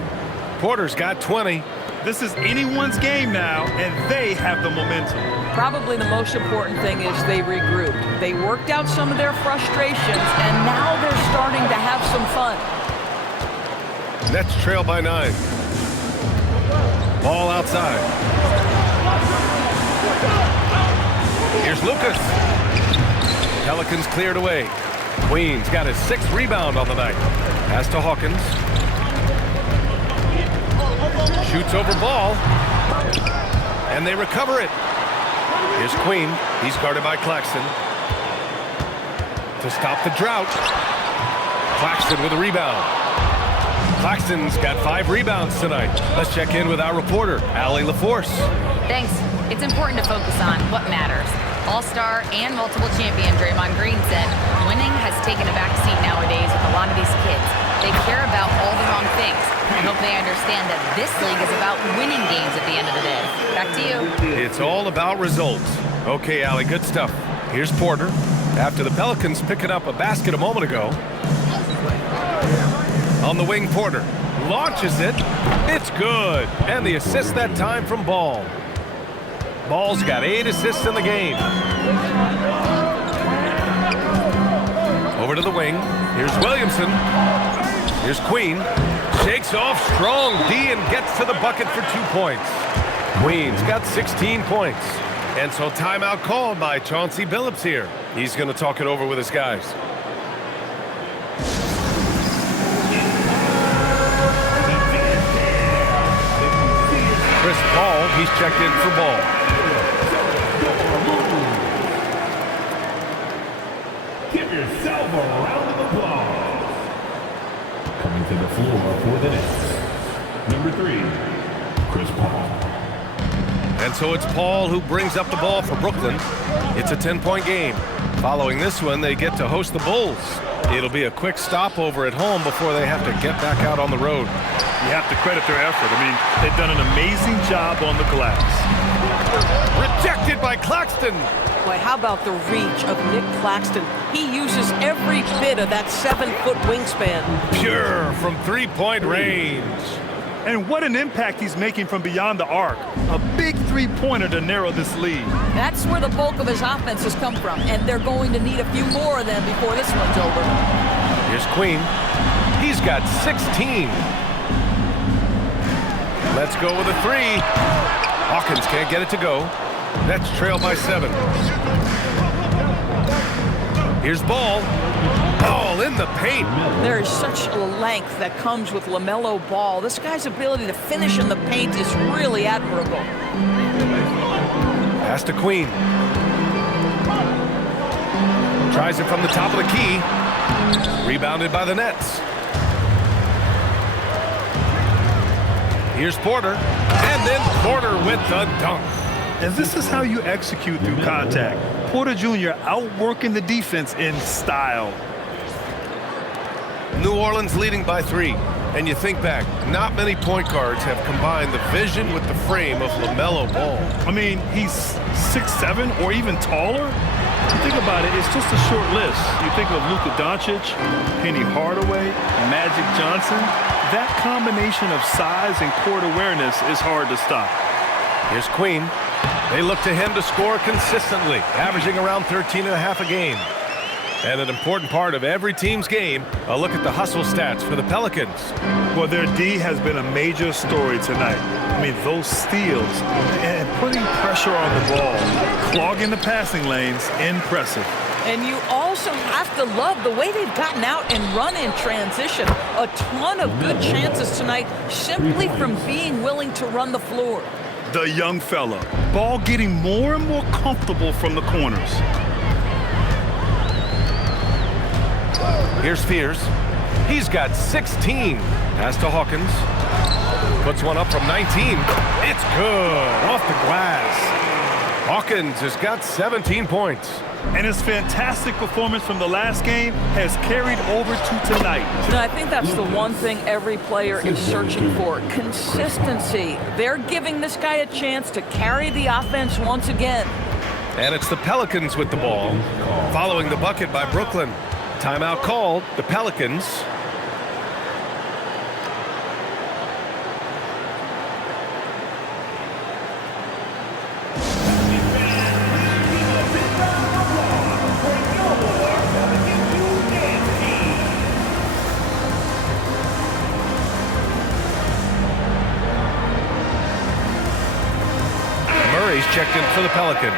Porter's got 20. This is anyone's game now, and they have the momentum. Probably the most important thing is they regrouped. They worked out some of their frustrations, and now they're starting to have some fun. Nets trail by 9. Ball outside. Here's Lucas. Pelicans cleared away. Queen's got his 6th rebound on the night. Pass to Hawkins. Shoots over Ball. And they recover it. Here's Queen. He's guarded by Claxton. To stop the drought. Claxton with a rebound. Claxton's got 5 rebounds tonight. Let's check in with our reporter, Allie LaForce. Thanks. It's important to focus on what matters. All-star and multiple champion Draymond Green said winning has taken a back seat nowadays with a lot of these kids. They care about all the wrong things. I hope they understand that this league is about winning games at the end of the day. Back to you. It's all about results. Okay, Allie, good stuff. Here's Porter. After the Pelicans picking up a basket a moment ago. On the wing, Porter launches it. It's good. And the assist that time from Ball. Ball's got 8 assists in the game. Over to the wing. Here's Williamson. Here's Queen. Shakes off strong D and gets to the bucket for 2 points. Queen's got 16 points. And so timeout called by Chauncey Billups here. He's going to talk it over with his guys. Chris Paul, he's checked in for Ball. Give yourself a round of applause. Coming to the floor for the Nets. Number 3, Chris Paul. And so it's Paul who brings up the ball for Brooklyn. It's a 10-point game. Following this one, they get to host the Bulls. It'll be a quick stopover at home before they have to get back out on the road. You have to credit their effort. I mean, they've done an amazing job on the glass. Rejected by Claxton. Boy, how about the reach of Nick Claxton? He uses every bit of that 7-foot wingspan. Pure from 3-point range. And what an impact he's making from beyond the arc. A big 3-pointer to narrow this lead. That's where the bulk of his offense has come from, and they're going to need a few more of them before this one's over. Here's Queen. He's got 16. Let's go with a 3. Hawkins can't get it to go. Nets trail by 7. Here's Ball. Ball in the paint. There is such a length that comes with LaMelo Ball. This guy's ability to finish in the paint is really admirable. Pass to Queen. Tries it from the top of the key. Rebounded by the Nets. Here's Porter. And then Porter with the dunk. And this is how you execute through contact. Porter Jr. outworking the defense in style. New Orleans leading by 3. And you think back, not many point guards have combined the vision with the frame of LaMelo Ball. I mean, he's 6'7" or even taller. You think about it, it's just a short list. You think of Luka Doncic, Penny Hardaway, Magic Johnson. That combination of size and court awareness is hard to stop. Here's Queen. They look to him to score consistently, averaging around 13.5 a game. And an important part of every team's game, a look at the hustle stats for the Pelicans. Well, their D has been a major story tonight. I mean, those steals and putting pressure on the ball, clogging the passing lanes, impressive. And you also have to love the way they've gotten out and run in transition. A ton of good chances tonight simply from being willing to run the floor. The young fella. Ball getting more and more comfortable from the corners. Here's Fears. He's got 16. Pass to Hawkins. Puts one up from 19. It's good. Off the glass. Hawkins has got 17 points. And his fantastic performance from the last game has carried over to tonight. And I think that's the one thing every player is searching for. Consistency. They're giving this guy a chance to carry the offense once again. And it's the Pelicans with the ball, following the bucket by Brooklyn. Timeout called. The Pelicans. Murray's checked in for the Pelicans.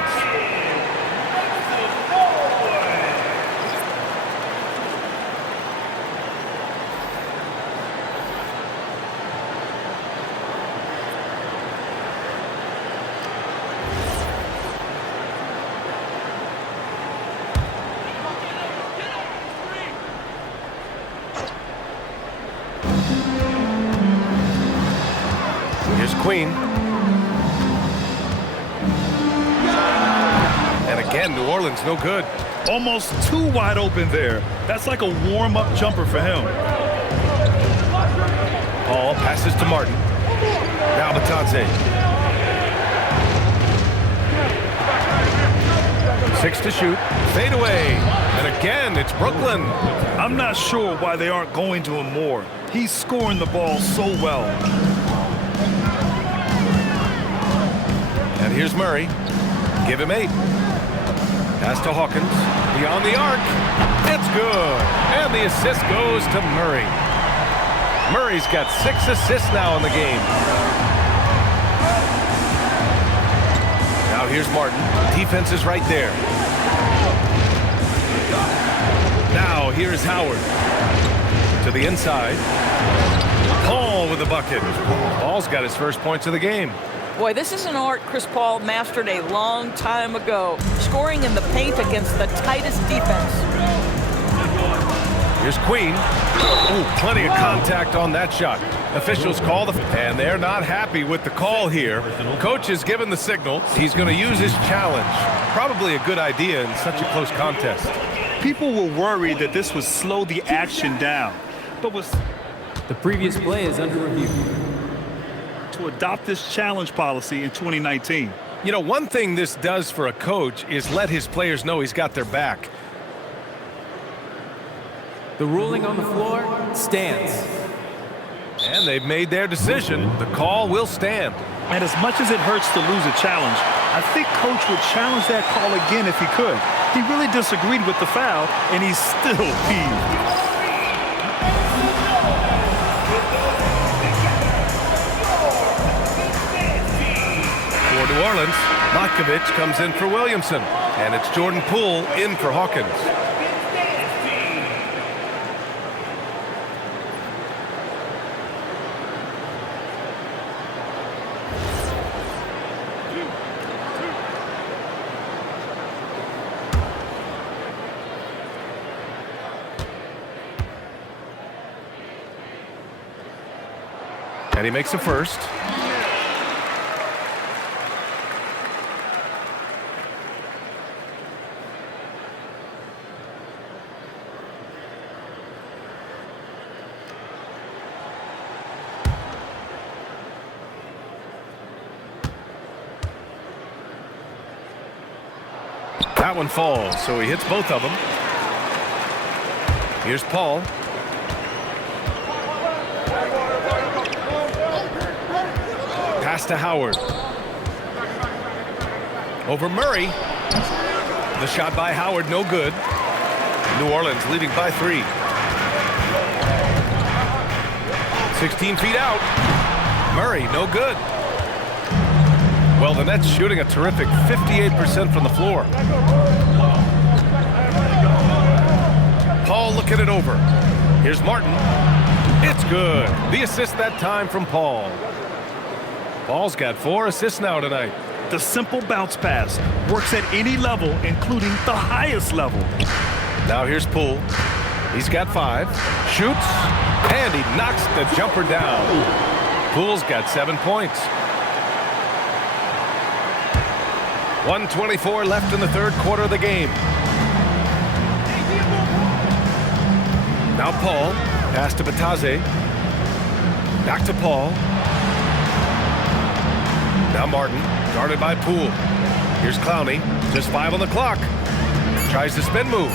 Queen. And again, New Orleans no good. Almost too wide open there. That's like a warm-up jumper for him. Paul passes to Martin. Now Batadze. 6 to shoot. Fade away. And again, it's Brooklyn. I'm not sure why they aren't going to him more. He's scoring the ball so well. And here's Murray. Give him 8. Pass to Hawkins. Beyond the arc. It's good. And the assist goes to Murray. Murray's got 6 assists now in the game. Now here's Martin. Defense is right there. Now here's Howard. To the inside. Paul with the bucket. Paul's got his first points of the game. Boy, this is an art Chris Paul mastered a long time ago, scoring in the paint against the tightest defense. Here's Queen. Ooh, plenty of contact on that shot. Officials call and they're not happy with the call here. Coach has given the signal. He's going to use his challenge. Probably a good idea in such a close contest. People were worried that this would slow the action down, but the previous play is under review. To adopt this challenge policy in 2019. You know, one thing this does for a coach is let his players know he's got their back. The ruling on the floor stands. And they've made their decision. The call will stand. And as much as it hurts to lose a challenge, I think Coach would challenge that call again if he could. He really disagreed with the foul, and he's still peeved. For New Orleans, Matkovic comes in for Williamson. And it's Jordan Poole in for Hawkins. And he makes a first. That one falls, so he hits both of them. Here's Paul. Pass to Howard. Over Murray. The shot by Howard, no good. New Orleans leading by 3. 16 feet out. Murray, no good. Well, the Nets shooting a terrific 58% from the floor. Paul looking it over. Here's Martin. It's good. The assist that time from Paul. Paul's got 4 assists now tonight. The simple bounce pass works at any level, including the highest level. Now here's Poole. He's got 5. Shoots. And he knocks the jumper down. Poole's got 7 points. 1:24 left in the third quarter of the game. Now Paul. Pass to Batadze. Back to Paul. Now Martin, guarded by Poole. Here's Clowney, just 5 on the clock. Tries the spin move.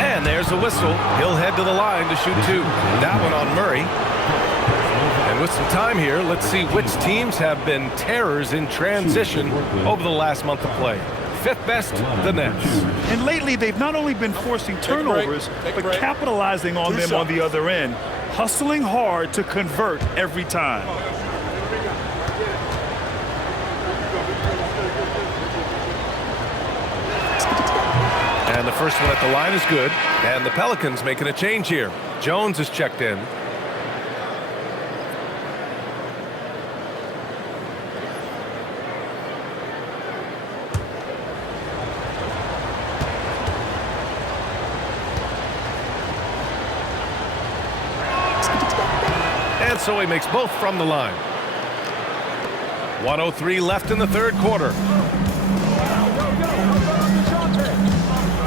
And there's a whistle. He'll head to the line to shoot 2. That one on Murray. And with some time here, let's see which teams have been terrors in transition over the last month of play. 5th best, the Nets. And lately, they've not only been forcing turnovers, but capitalizing on them on the other end. Hustling hard to convert every time. And the first one at the line is good. And the Pelicans making a change here. Jones is checked in. And so he makes both from the line. 1:03 left in the third quarter.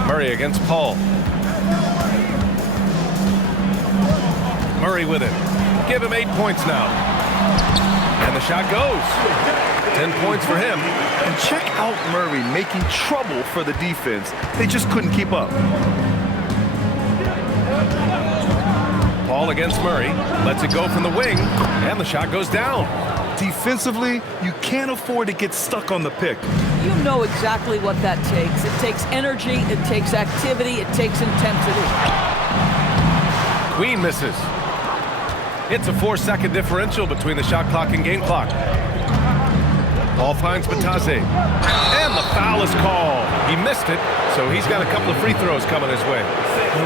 Murray against Paul. Murray with it. Give him 8 points now. And the shot goes. 10 points for him. And check out Murray making trouble for the defense. They just couldn't keep up. Paul against Murray. Lets it go from the wing. And the shot goes down. Defensively, you can't afford to get stuck on the pick. You know exactly what that takes. It takes energy, it takes activity, it takes intensity. Queen misses. It's a 4-second differential between the shot clock and game clock. Paul finds Batadze. And the foul is called. He missed it, so he's got a couple of free throws coming his way.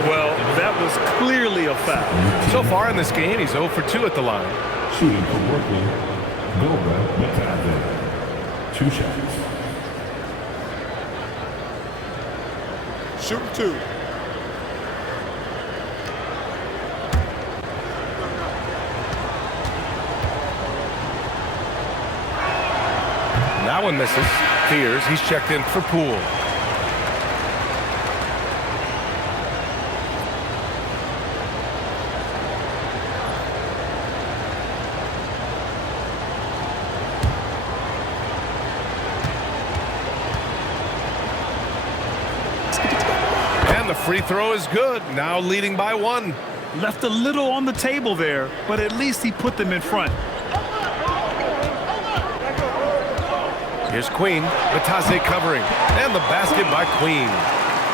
Well, that was clearly a foul. So far in this game, he's 0 for 2 at the line. Shooting for Brooklyn, Goga Batadze. 2 shots. Shooting 2. That one misses. Fears he's checked in for Poole. And the free throw is good. Now leading by 1. Left a little on the table there, but at least he put them in front. Here's Queen. Batadze covering. And the basket by Queen.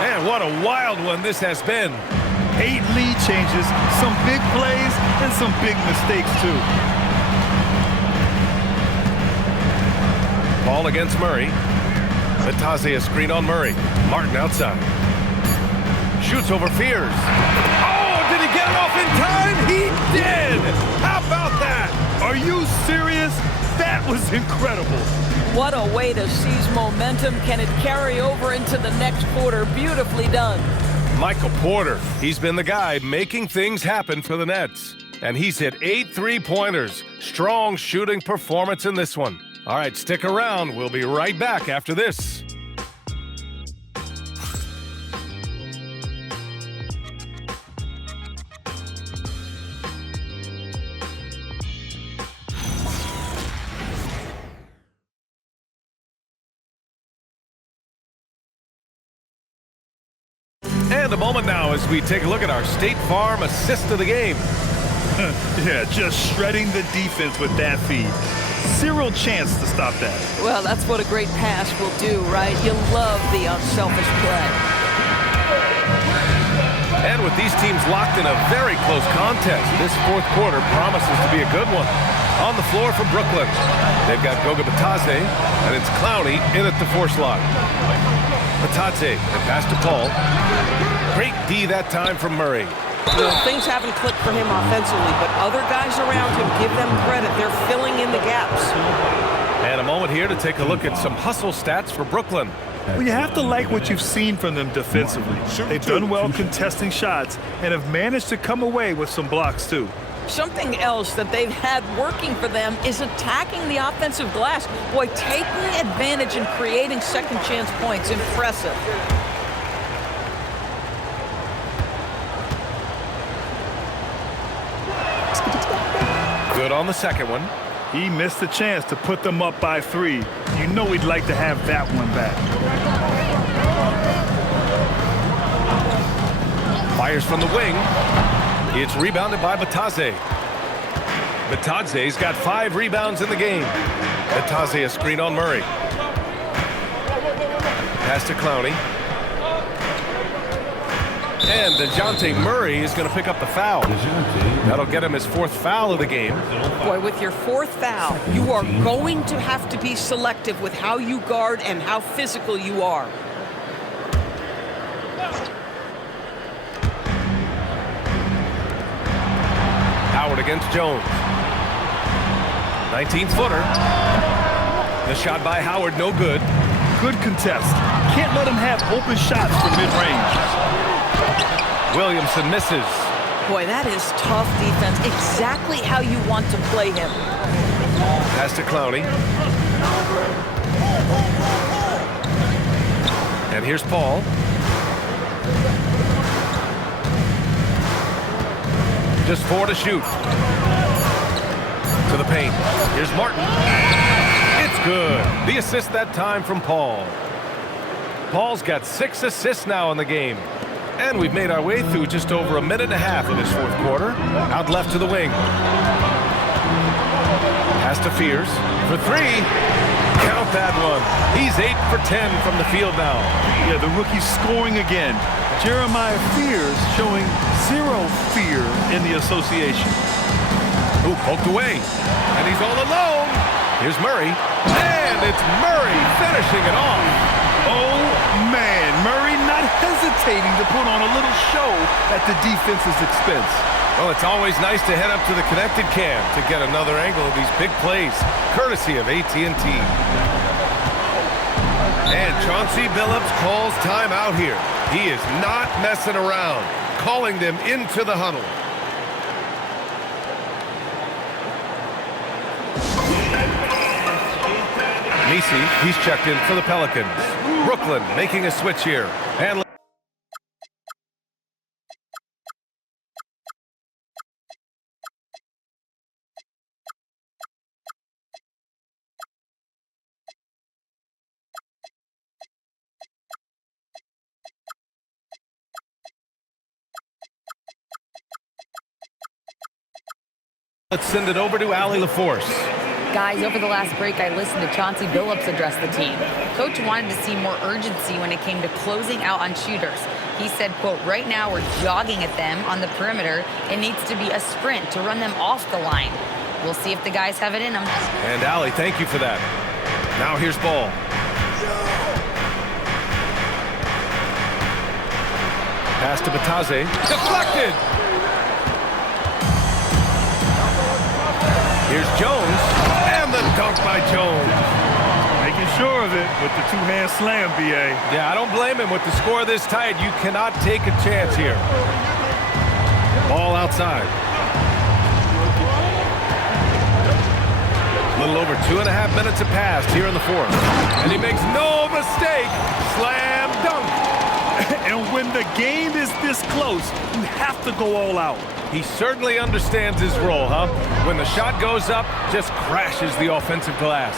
And what a wild one this has been. 8 lead changes, some big plays, and some big mistakes, too. Paul against Murray. Batadze a screen on Murray. Martin outside. Shoots over Fears. Oh, did he get it off in time? He did! How about that? Are you serious? That was incredible. What a way to seize momentum. Can it carry over into the next quarter? Beautifully done. Michael Porter, he's been the guy making things happen for the Nets. And he's hit 8 3-pointers. Strong shooting performance in this one. All right, stick around. We'll be right back after this. And a moment now as we take a look at our State Farm assist of the game. Yeah, just shredding the defense with that feed. Zero chance to stop that. Well, that's what a great pass will do, right? You love the unselfish play. And with these teams locked in a very close contest, this fourth quarter promises to be a good one. On the floor for Brooklyn, they've got Goga Batadze, and it's Clowney in at the 4 slot. Batadze, the pass to Paul. Great D that time from Murray. You know, things haven't clicked for him offensively, but other guys around him, give them credit. They're filling in the gaps. And a moment here to take a look at some hustle stats for Brooklyn. Well, you have to like what you've seen from them defensively. They've done well contesting shots and have managed to come away with some blocks, too. Something else that they've had working for them is attacking the offensive glass. Boy, taking advantage and creating second chance points. Impressive. Good on the second one. He missed the chance to put them up by 3. You know he'd like to have that one back. Fires from the wing. It's rebounded by Batadze. Batadze's got 5 rebounds in the game. Batadze a screen on Murray. Pass to Clowney. And DeJounte Murray is going to pick up the foul. That'll get him his 4th foul of the game. Boy, with your 4th foul, you are going to have to be selective with how you guard and how physical you are. Howard against Jones. 19-footer. The shot by Howard, no good. Good contest. Can't let him have open shots from mid-range. Williamson misses. Boy, that is tough defense. Exactly how you want to play him. Pass to Clowney. And here's Paul. Just 4 to shoot. To the paint. Here's Martin. It's good. The assist that time from Paul. Paul's got 6 assists now in the game. And we've made our way through just over a minute and a half of this fourth quarter. Out left to the wing. Pass to Fears for 3. Count that one. He's 8 for 10 from the field now. Yeah, the rookie's scoring again. Jeremiah Fears showing 0 fear in the association. Ooh, poked away. And he's all alone. Here's Murray. And it's Murray finishing it off. Oh, man. Murray not hesitating to put on a little show at the defense's expense. Well, it's always nice to head up to the connected cam to get another angle of these big plays, courtesy of AT&T. And Chauncey Billups calls timeout here. He is not messing around, calling them into the huddle. Messi, he's checked in for the Pelicans. Brooklyn making a switch here. And let's send it over to Allie LaForce. Guys, over the last break, I listened to Chauncey Billups address the team. Coach wanted to see more urgency when it came to closing out on shooters. He said, quote, right now we're jogging at them on the perimeter. It needs to be a sprint to run them off the line. We'll see if the guys have it in them. And Allie, thank you for that. Now here's Ball. Pass to Batase. Deflected! Here's Jones, and the dunk by Jones. Making sure of it with the two-hand slam, B.A. Yeah, I don't blame him. With the score this tight, you cannot take a chance here. Ball outside. A little over 2.5 minutes have passed here in the fourth. And he makes no mistake. Slam dunk. And when the game is this close, you have to go all out. He certainly understands his role, huh? When the shot goes up, just crashes the offensive glass.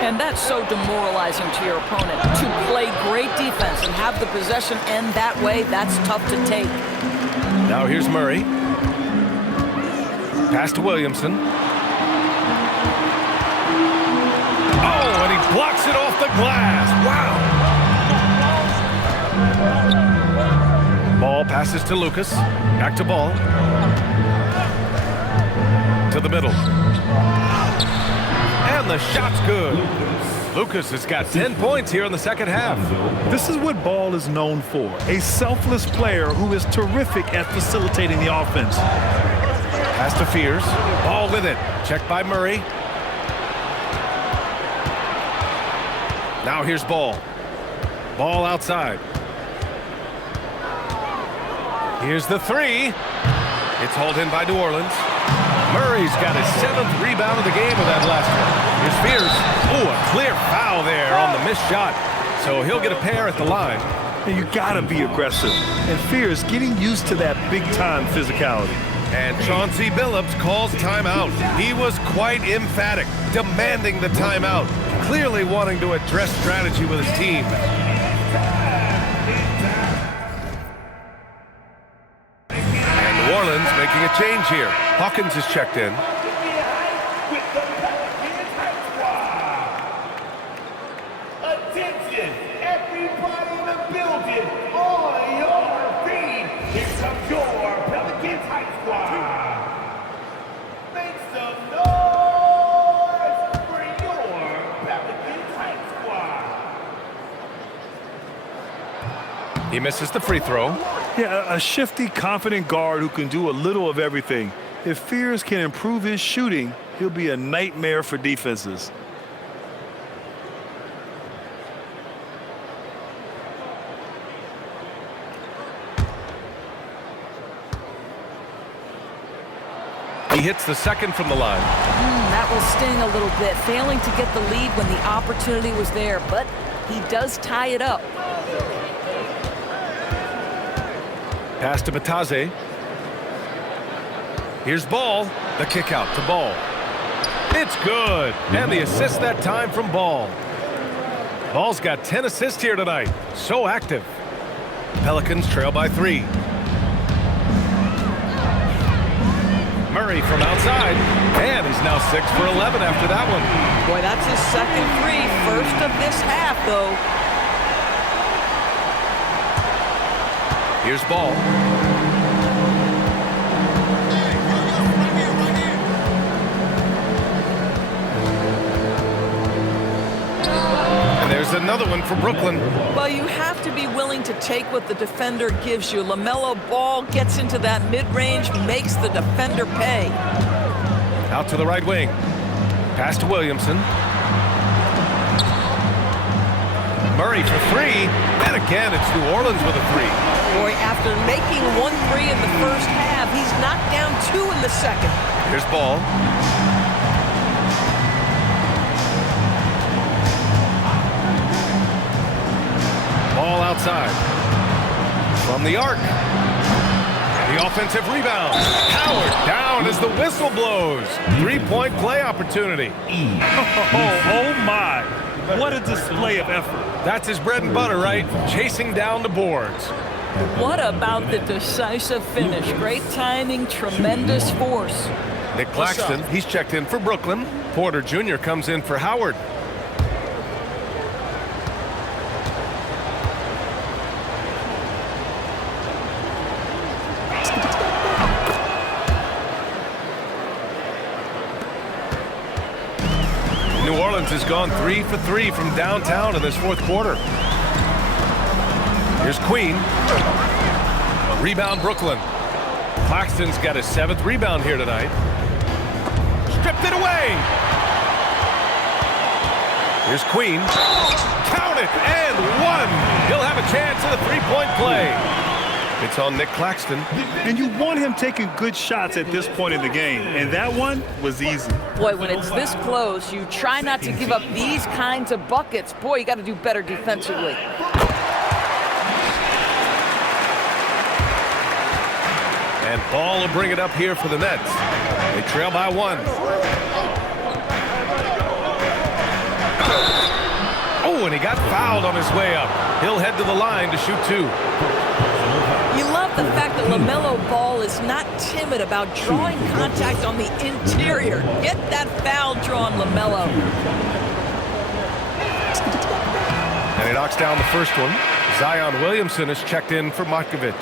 And that's so demoralizing to your opponent. To play great defense and have the possession end that way, that's tough to take. Now here's Murray. Pass to Williamson. Oh, and he blocks it off the glass. Wow. Ball passes to Lucas. Back to Ball. To the middle. And the shot's good. Lucas has got 10 points here in the second half. This is what Ball is known for. A selfless player who is terrific at facilitating the offense. Pass to Fears. Ball with it. Checked by Murray. Now here's Ball. Ball outside. Here's the 3. It's hauled in by New Orleans. Murray's got his 7th rebound of the game with that last one. Here's Fears. Oh, a clear foul there on the missed shot. So he'll get a pair at the line. And you gotta be aggressive. And Fears getting used to that big-time physicality. And Chauncey Billups calls timeout. He was quite emphatic, demanding the timeout, clearly wanting to address strategy with his team. New Orleans making a change here. Hawkins is checked in. Attention, everybody in the building, on your feet. Here comes your Pelicans Hype Squad. Make some noise for your Pelicans Hype Squad. He misses the free throw. Yeah, a shifty, confident guard who can do a little of everything. If Fears can improve his shooting, he'll be a nightmare for defenses. He hits the second from the line. That that will sting a little bit, failing to get the lead when the opportunity was there, but he does tie it up. Pass to Bataze. Here's Ball. The kick out to Ball. It's good. And the assist that time from Ball. Ball's got 10 assists here tonight. So active. Pelicans trail by 3. Murray from outside. And he's now 6 for 11 after that one. Boy, that's his second three. First of this half, though. Here's Ball. And there's another one for Brooklyn. Well, you have to be willing to take what the defender gives you. LaMelo Ball gets into that mid-range, makes the defender pay. Out to the right wing. Pass to Williamson. Murray for 3. And again, it's New Orleans with a 3. Boy, after making 1 3 in the first half, he's knocked down 2 in the second. Here's Ball. Ball outside. From the arc. The offensive rebound. Howard down as the whistle blows. 3-point play opportunity. Oh my. What a display of effort. That's his bread and butter, right? Chasing down the boards. What about the decisive finish? Great timing, tremendous force. Nick Claxton, he's checked in for Brooklyn. Porter Jr. comes in for Howard. New Orleans has gone 3 for 3 from downtown in this fourth quarter. Here's Queen. Rebound Brooklyn. Claxton's got his 7th rebound here tonight. Stripped it away. Here's Queen. Count it and 1. He'll have a chance at a 3-point play. It's on Nick Claxton. And you want him taking good shots at this point in the game. And that one was easy. Boy, when it's this close, you try not to give up these kinds of buckets. Boy, you got to do better defensively. And Ball will bring it up here for the Nets. They trail by 1. Oh, and he got fouled on his way up. He'll head to the line to shoot 2. You love the fact that LaMelo Ball is not timid about drawing contact on the interior. Get that foul drawn, LaMelo. And he knocks down the first one. Zion Williamson is checked in for Matkovic.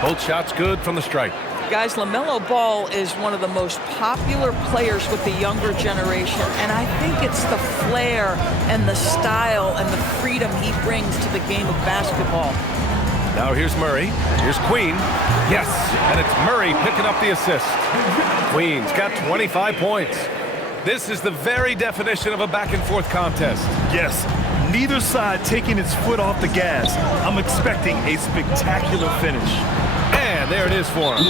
Both shots good from the stripe. Guys, LaMelo Ball is one of the most popular players with the younger generation, and I think it's the flair and the style and the freedom he brings to the game of basketball. Now here's Murray. Here's Queen. Yes, and it's Murray picking up the assist. Queen's got 25 points. This is the very definition of a back-and-forth contest. Yes, neither side taking its foot off the gas. I'm expecting a spectacular finish. And there it is for him.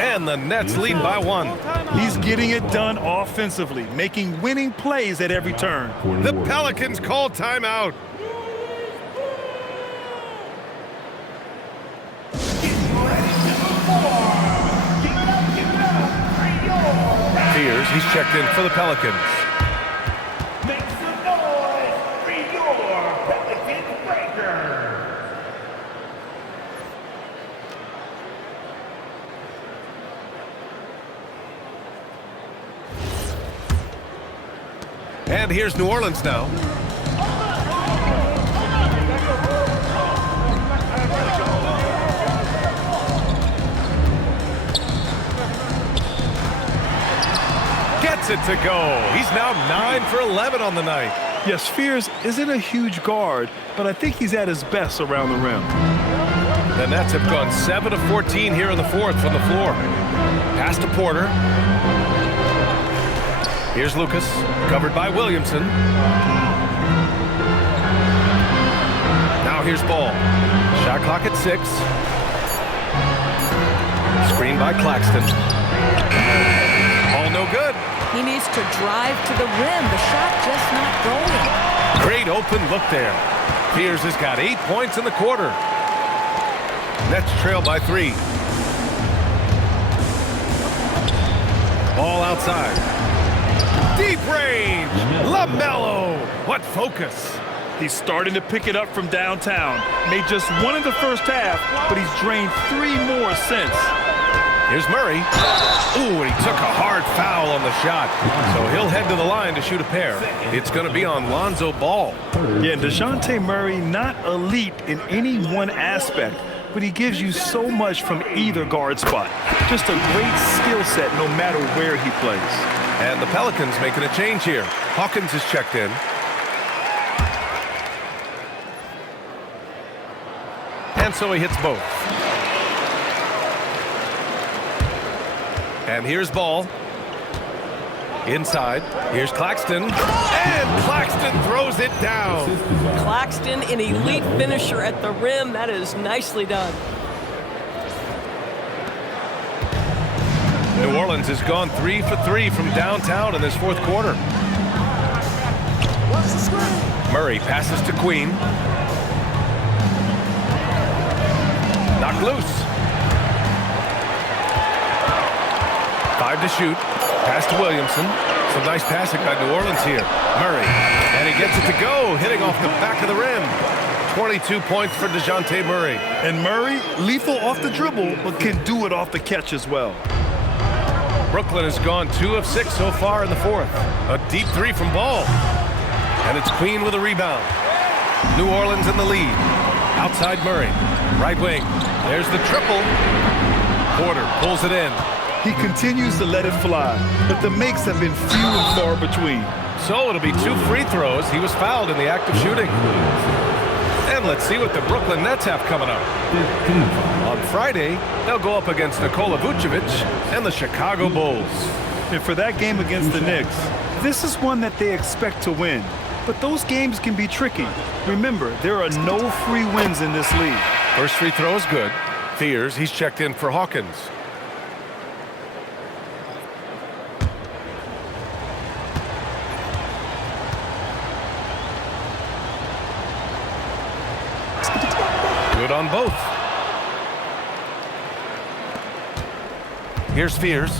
And the Nets lead by 1. He's getting it done offensively, making winning plays at every turn. The Pelicans call timeout. Fears, he's checked in for the Pelicans. Make some noise for your Pelicans breaker. And here's New Orleans now. Gets it to go. He's now 9 for 11 on the night. Yes, Fears isn't a huge guard, but I think he's at his best around the rim. The Nets have gone 7 of 14 here in the fourth from the floor. Pass to Porter. Here's Lucas, covered by Williamson. Now here's ball. Shot clock at 6. Screen by Claxton. Ball no good. He needs to drive to the rim. The shot just not going. Great open look there. Fears has got 8 points in the quarter. Nets trail by 3. Ball outside. Deep range. LaMelo. What focus. He's starting to pick it up from downtown. Made just 1 in the first half, but he's drained 3 more since. Here's Murray. Ooh, and he took a hard foul on the shot. So he'll head to the line to shoot a pair. It's going to be on Lonzo Ball. Yeah, DeJounte Murray, not elite in any one aspect, but he gives you so much from either guard spot. Just a great skill set no matter where he plays. And the Pelicans making a change here. Hawkins is checked in. And so he hits both. And here's Ball. Inside. Here's Claxton. And Claxton throws it down. Claxton, an elite finisher at the rim. That is nicely done. New Orleans has gone 3 for 3 from downtown in this fourth quarter. Murray passes to Queen. Knocked loose. 5 to shoot. Pass to Williamson. Some nice passing by New Orleans here. Murray. And he gets it to go, hitting off the back of the rim. 22 points for DeJounte Murray. And Murray, lethal off the dribble, but can do it off the catch as well. Brooklyn has gone 2 of 6 so far in the fourth. A deep 3 from Ball. And it's Queen with a rebound. New Orleans in the lead. Outside Murray. Right wing. There's the triple. Porter pulls it in. He continues to let it fly, but the makes have been few and far between. So it'll be 2 free throws. He was fouled in the act of shooting. And let's see what the Brooklyn Nets have coming up. On Friday, they'll go up against Nikola Vucevic and the Chicago Bulls. And for that game against the Knicks, this is one that they expect to win. But those games can be tricky. Remember, there are no free wins in this league. First free throw is good. Fears he's checked in for Hawkins. Good on both. Here's Fears.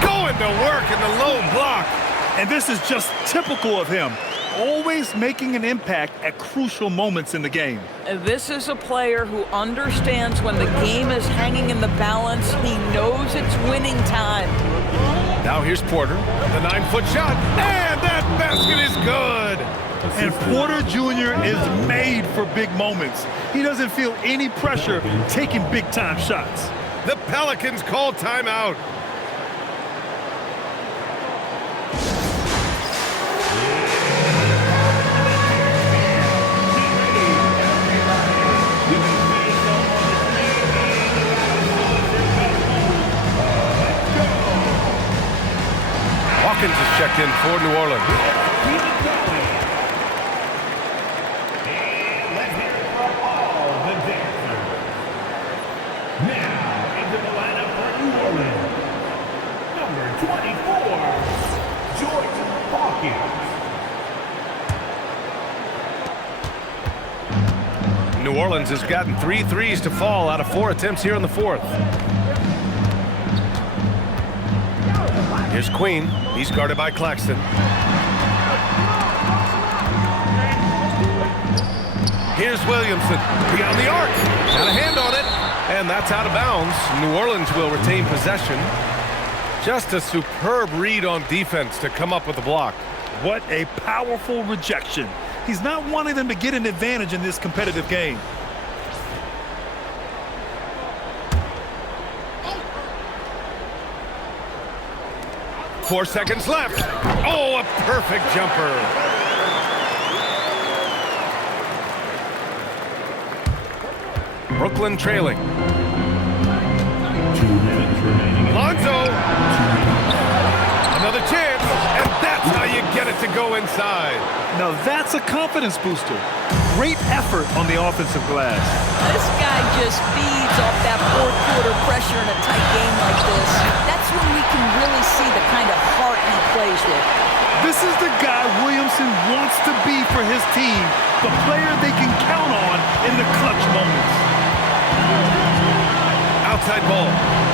Going to work in the low block. And this is just typical of him. Always making an impact at crucial moments in the game. This is a player who understands when the game is hanging in the balance. He knows it's winning time. Now here's Porter, the 9-foot shot, and that basket is good. And Porter Jr. is made for big moments. He doesn't feel any pressure taking big-time shots. The Pelicans call timeout. Hawkins is checked in for New Orleans. And let's hear it from all the dancers. Now into the lineup for New Orleans. Number 24, Jordan Hawkins. New Orleans has gotten 3 threes to fall out of 4 attempts here in the fourth. Here's Queen. He's guarded by Claxton. Here's Williamson. Beyond the arc. Got a hand on it. And that's out of bounds. New Orleans will retain possession. Just a superb read on defense to come up with a block. What a powerful rejection. He's not wanting them to get an advantage in this competitive game. Four seconds left. Oh, a perfect jumper. Brooklyn trailing. 2 minutes remaining. Lonzo. get it to go inside. Now that's a confidence booster. Great effort on the offensive glass. This guy just feeds off that fourth quarter pressure in a tight game like this. That's when we can really see the kind of heart he plays with. This is the guy Williamson wants to be for his team, the player they can count on in the clutch moments. Outside ball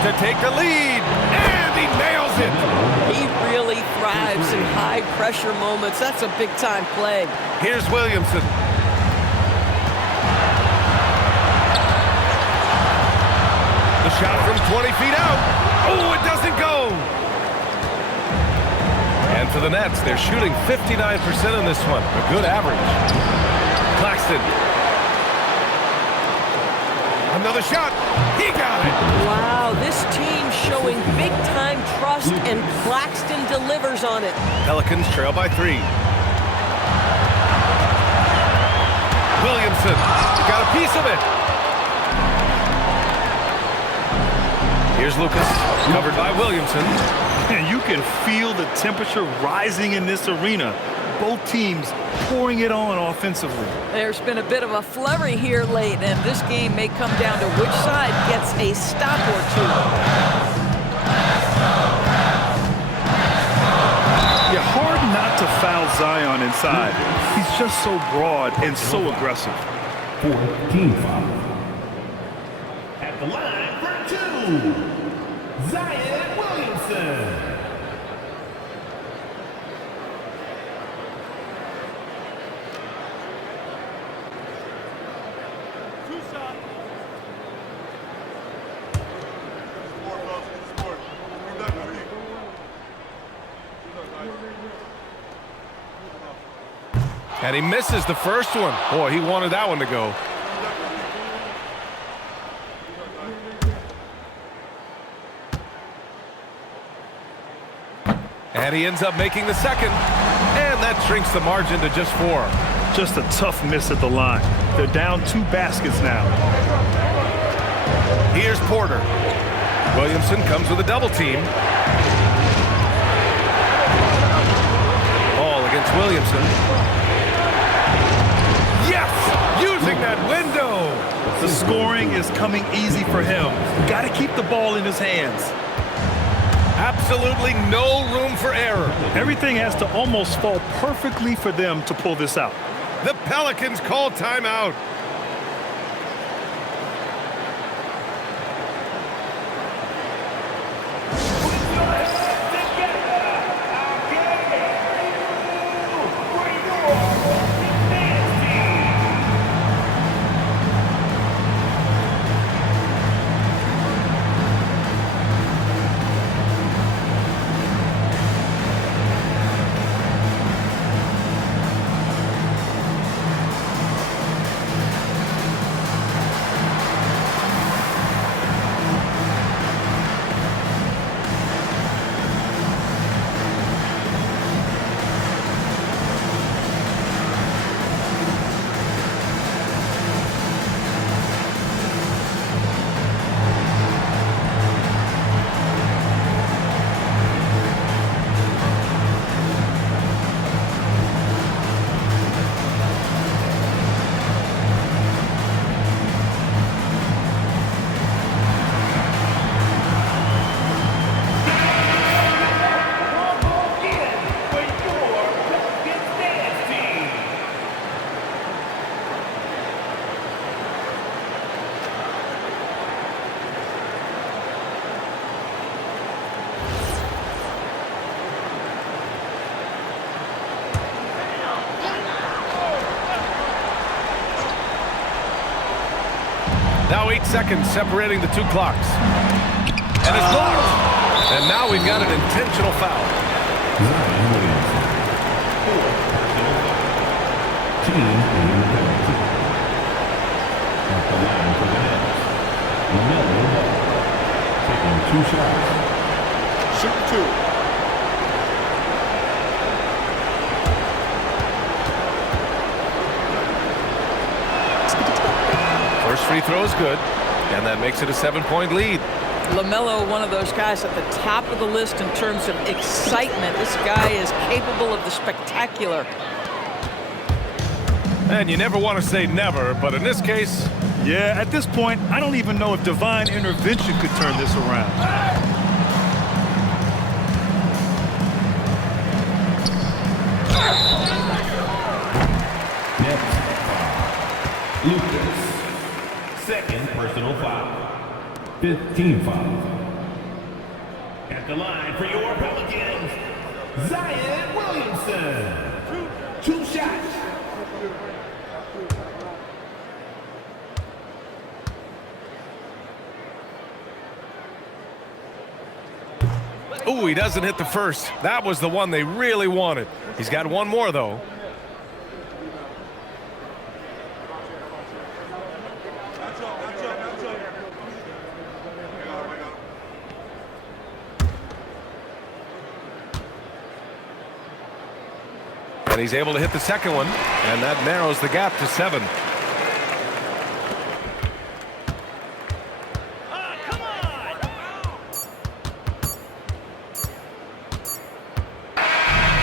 to take the lead, and he nails it. He really thrives in high-pressure moments. That's a big-time play. Here's Williamson. The shot from 20 feet out. Oh, it doesn't go. And for the Nets, they're shooting 59% in this one. A good average. Claxton. Another shot. He got it. Wow, this team showing big-time trust, and Claxton delivers on it. Pelicans trail by 3. Williamson got a piece of it. Here's Lucas, covered by Williamson. And you can feel the temperature rising in this arena. Both teams pouring it on offensively. There's been a bit of a flurry here late, and this game may come down to which side gets a stop or two. Yeah, hard not to foul Zion inside. He's just so broad and so aggressive. 14 foul. At the line for 2, Zion Williamson. And he misses the first one. Boy, he wanted that one to go. And he ends up making the second. And that shrinks the margin to just 4. Just a tough miss at the line. They're down 2 baskets now. Here's Porter. Williamson comes with a double team. Ball against Williamson. Yes! Using that window! The scoring is coming easy for him. Got to keep the ball in his hands. Absolutely no room for error. Everything has to almost fall perfectly for them to pull this out. The Pelicans call timeout. Now 8 seconds separating the 2 clocks. And it's blocked. And now we've got an intentional foul. Team in the penalty. At the line for the Nets. LaMelo taking 2 shots. Shoot 2. First free throw is good, and that makes it a 7-point lead. LaMelo, one of those guys at the top of the list in terms of excitement. This guy is capable of the spectacular. And you never want to say never, but in this case, yeah, at this point, I don't even know if divine intervention could turn this around. Lucas, second personal foul. 15 foul. At the line for your Pelicans, Zion Williamson. Two shots. ooh, he doesn't hit the first. That was the one they really wanted. He's got one more, though. And he's able to hit the second one, and that narrows the gap to 7.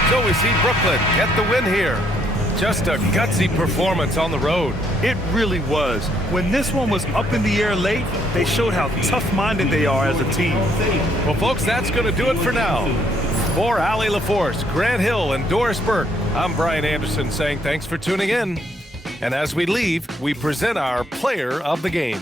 So we see Brooklyn get the win here. Just a gutsy performance on the road. It really was. When this one was up in the air late, they showed how tough-minded they are as a team. Well, folks, that's going to do it for now. For Allie LaForce, Grant Hill, and Doris Burke, I'm Brian Anderson saying thanks for tuning in. And as we leave, we present our player of the game.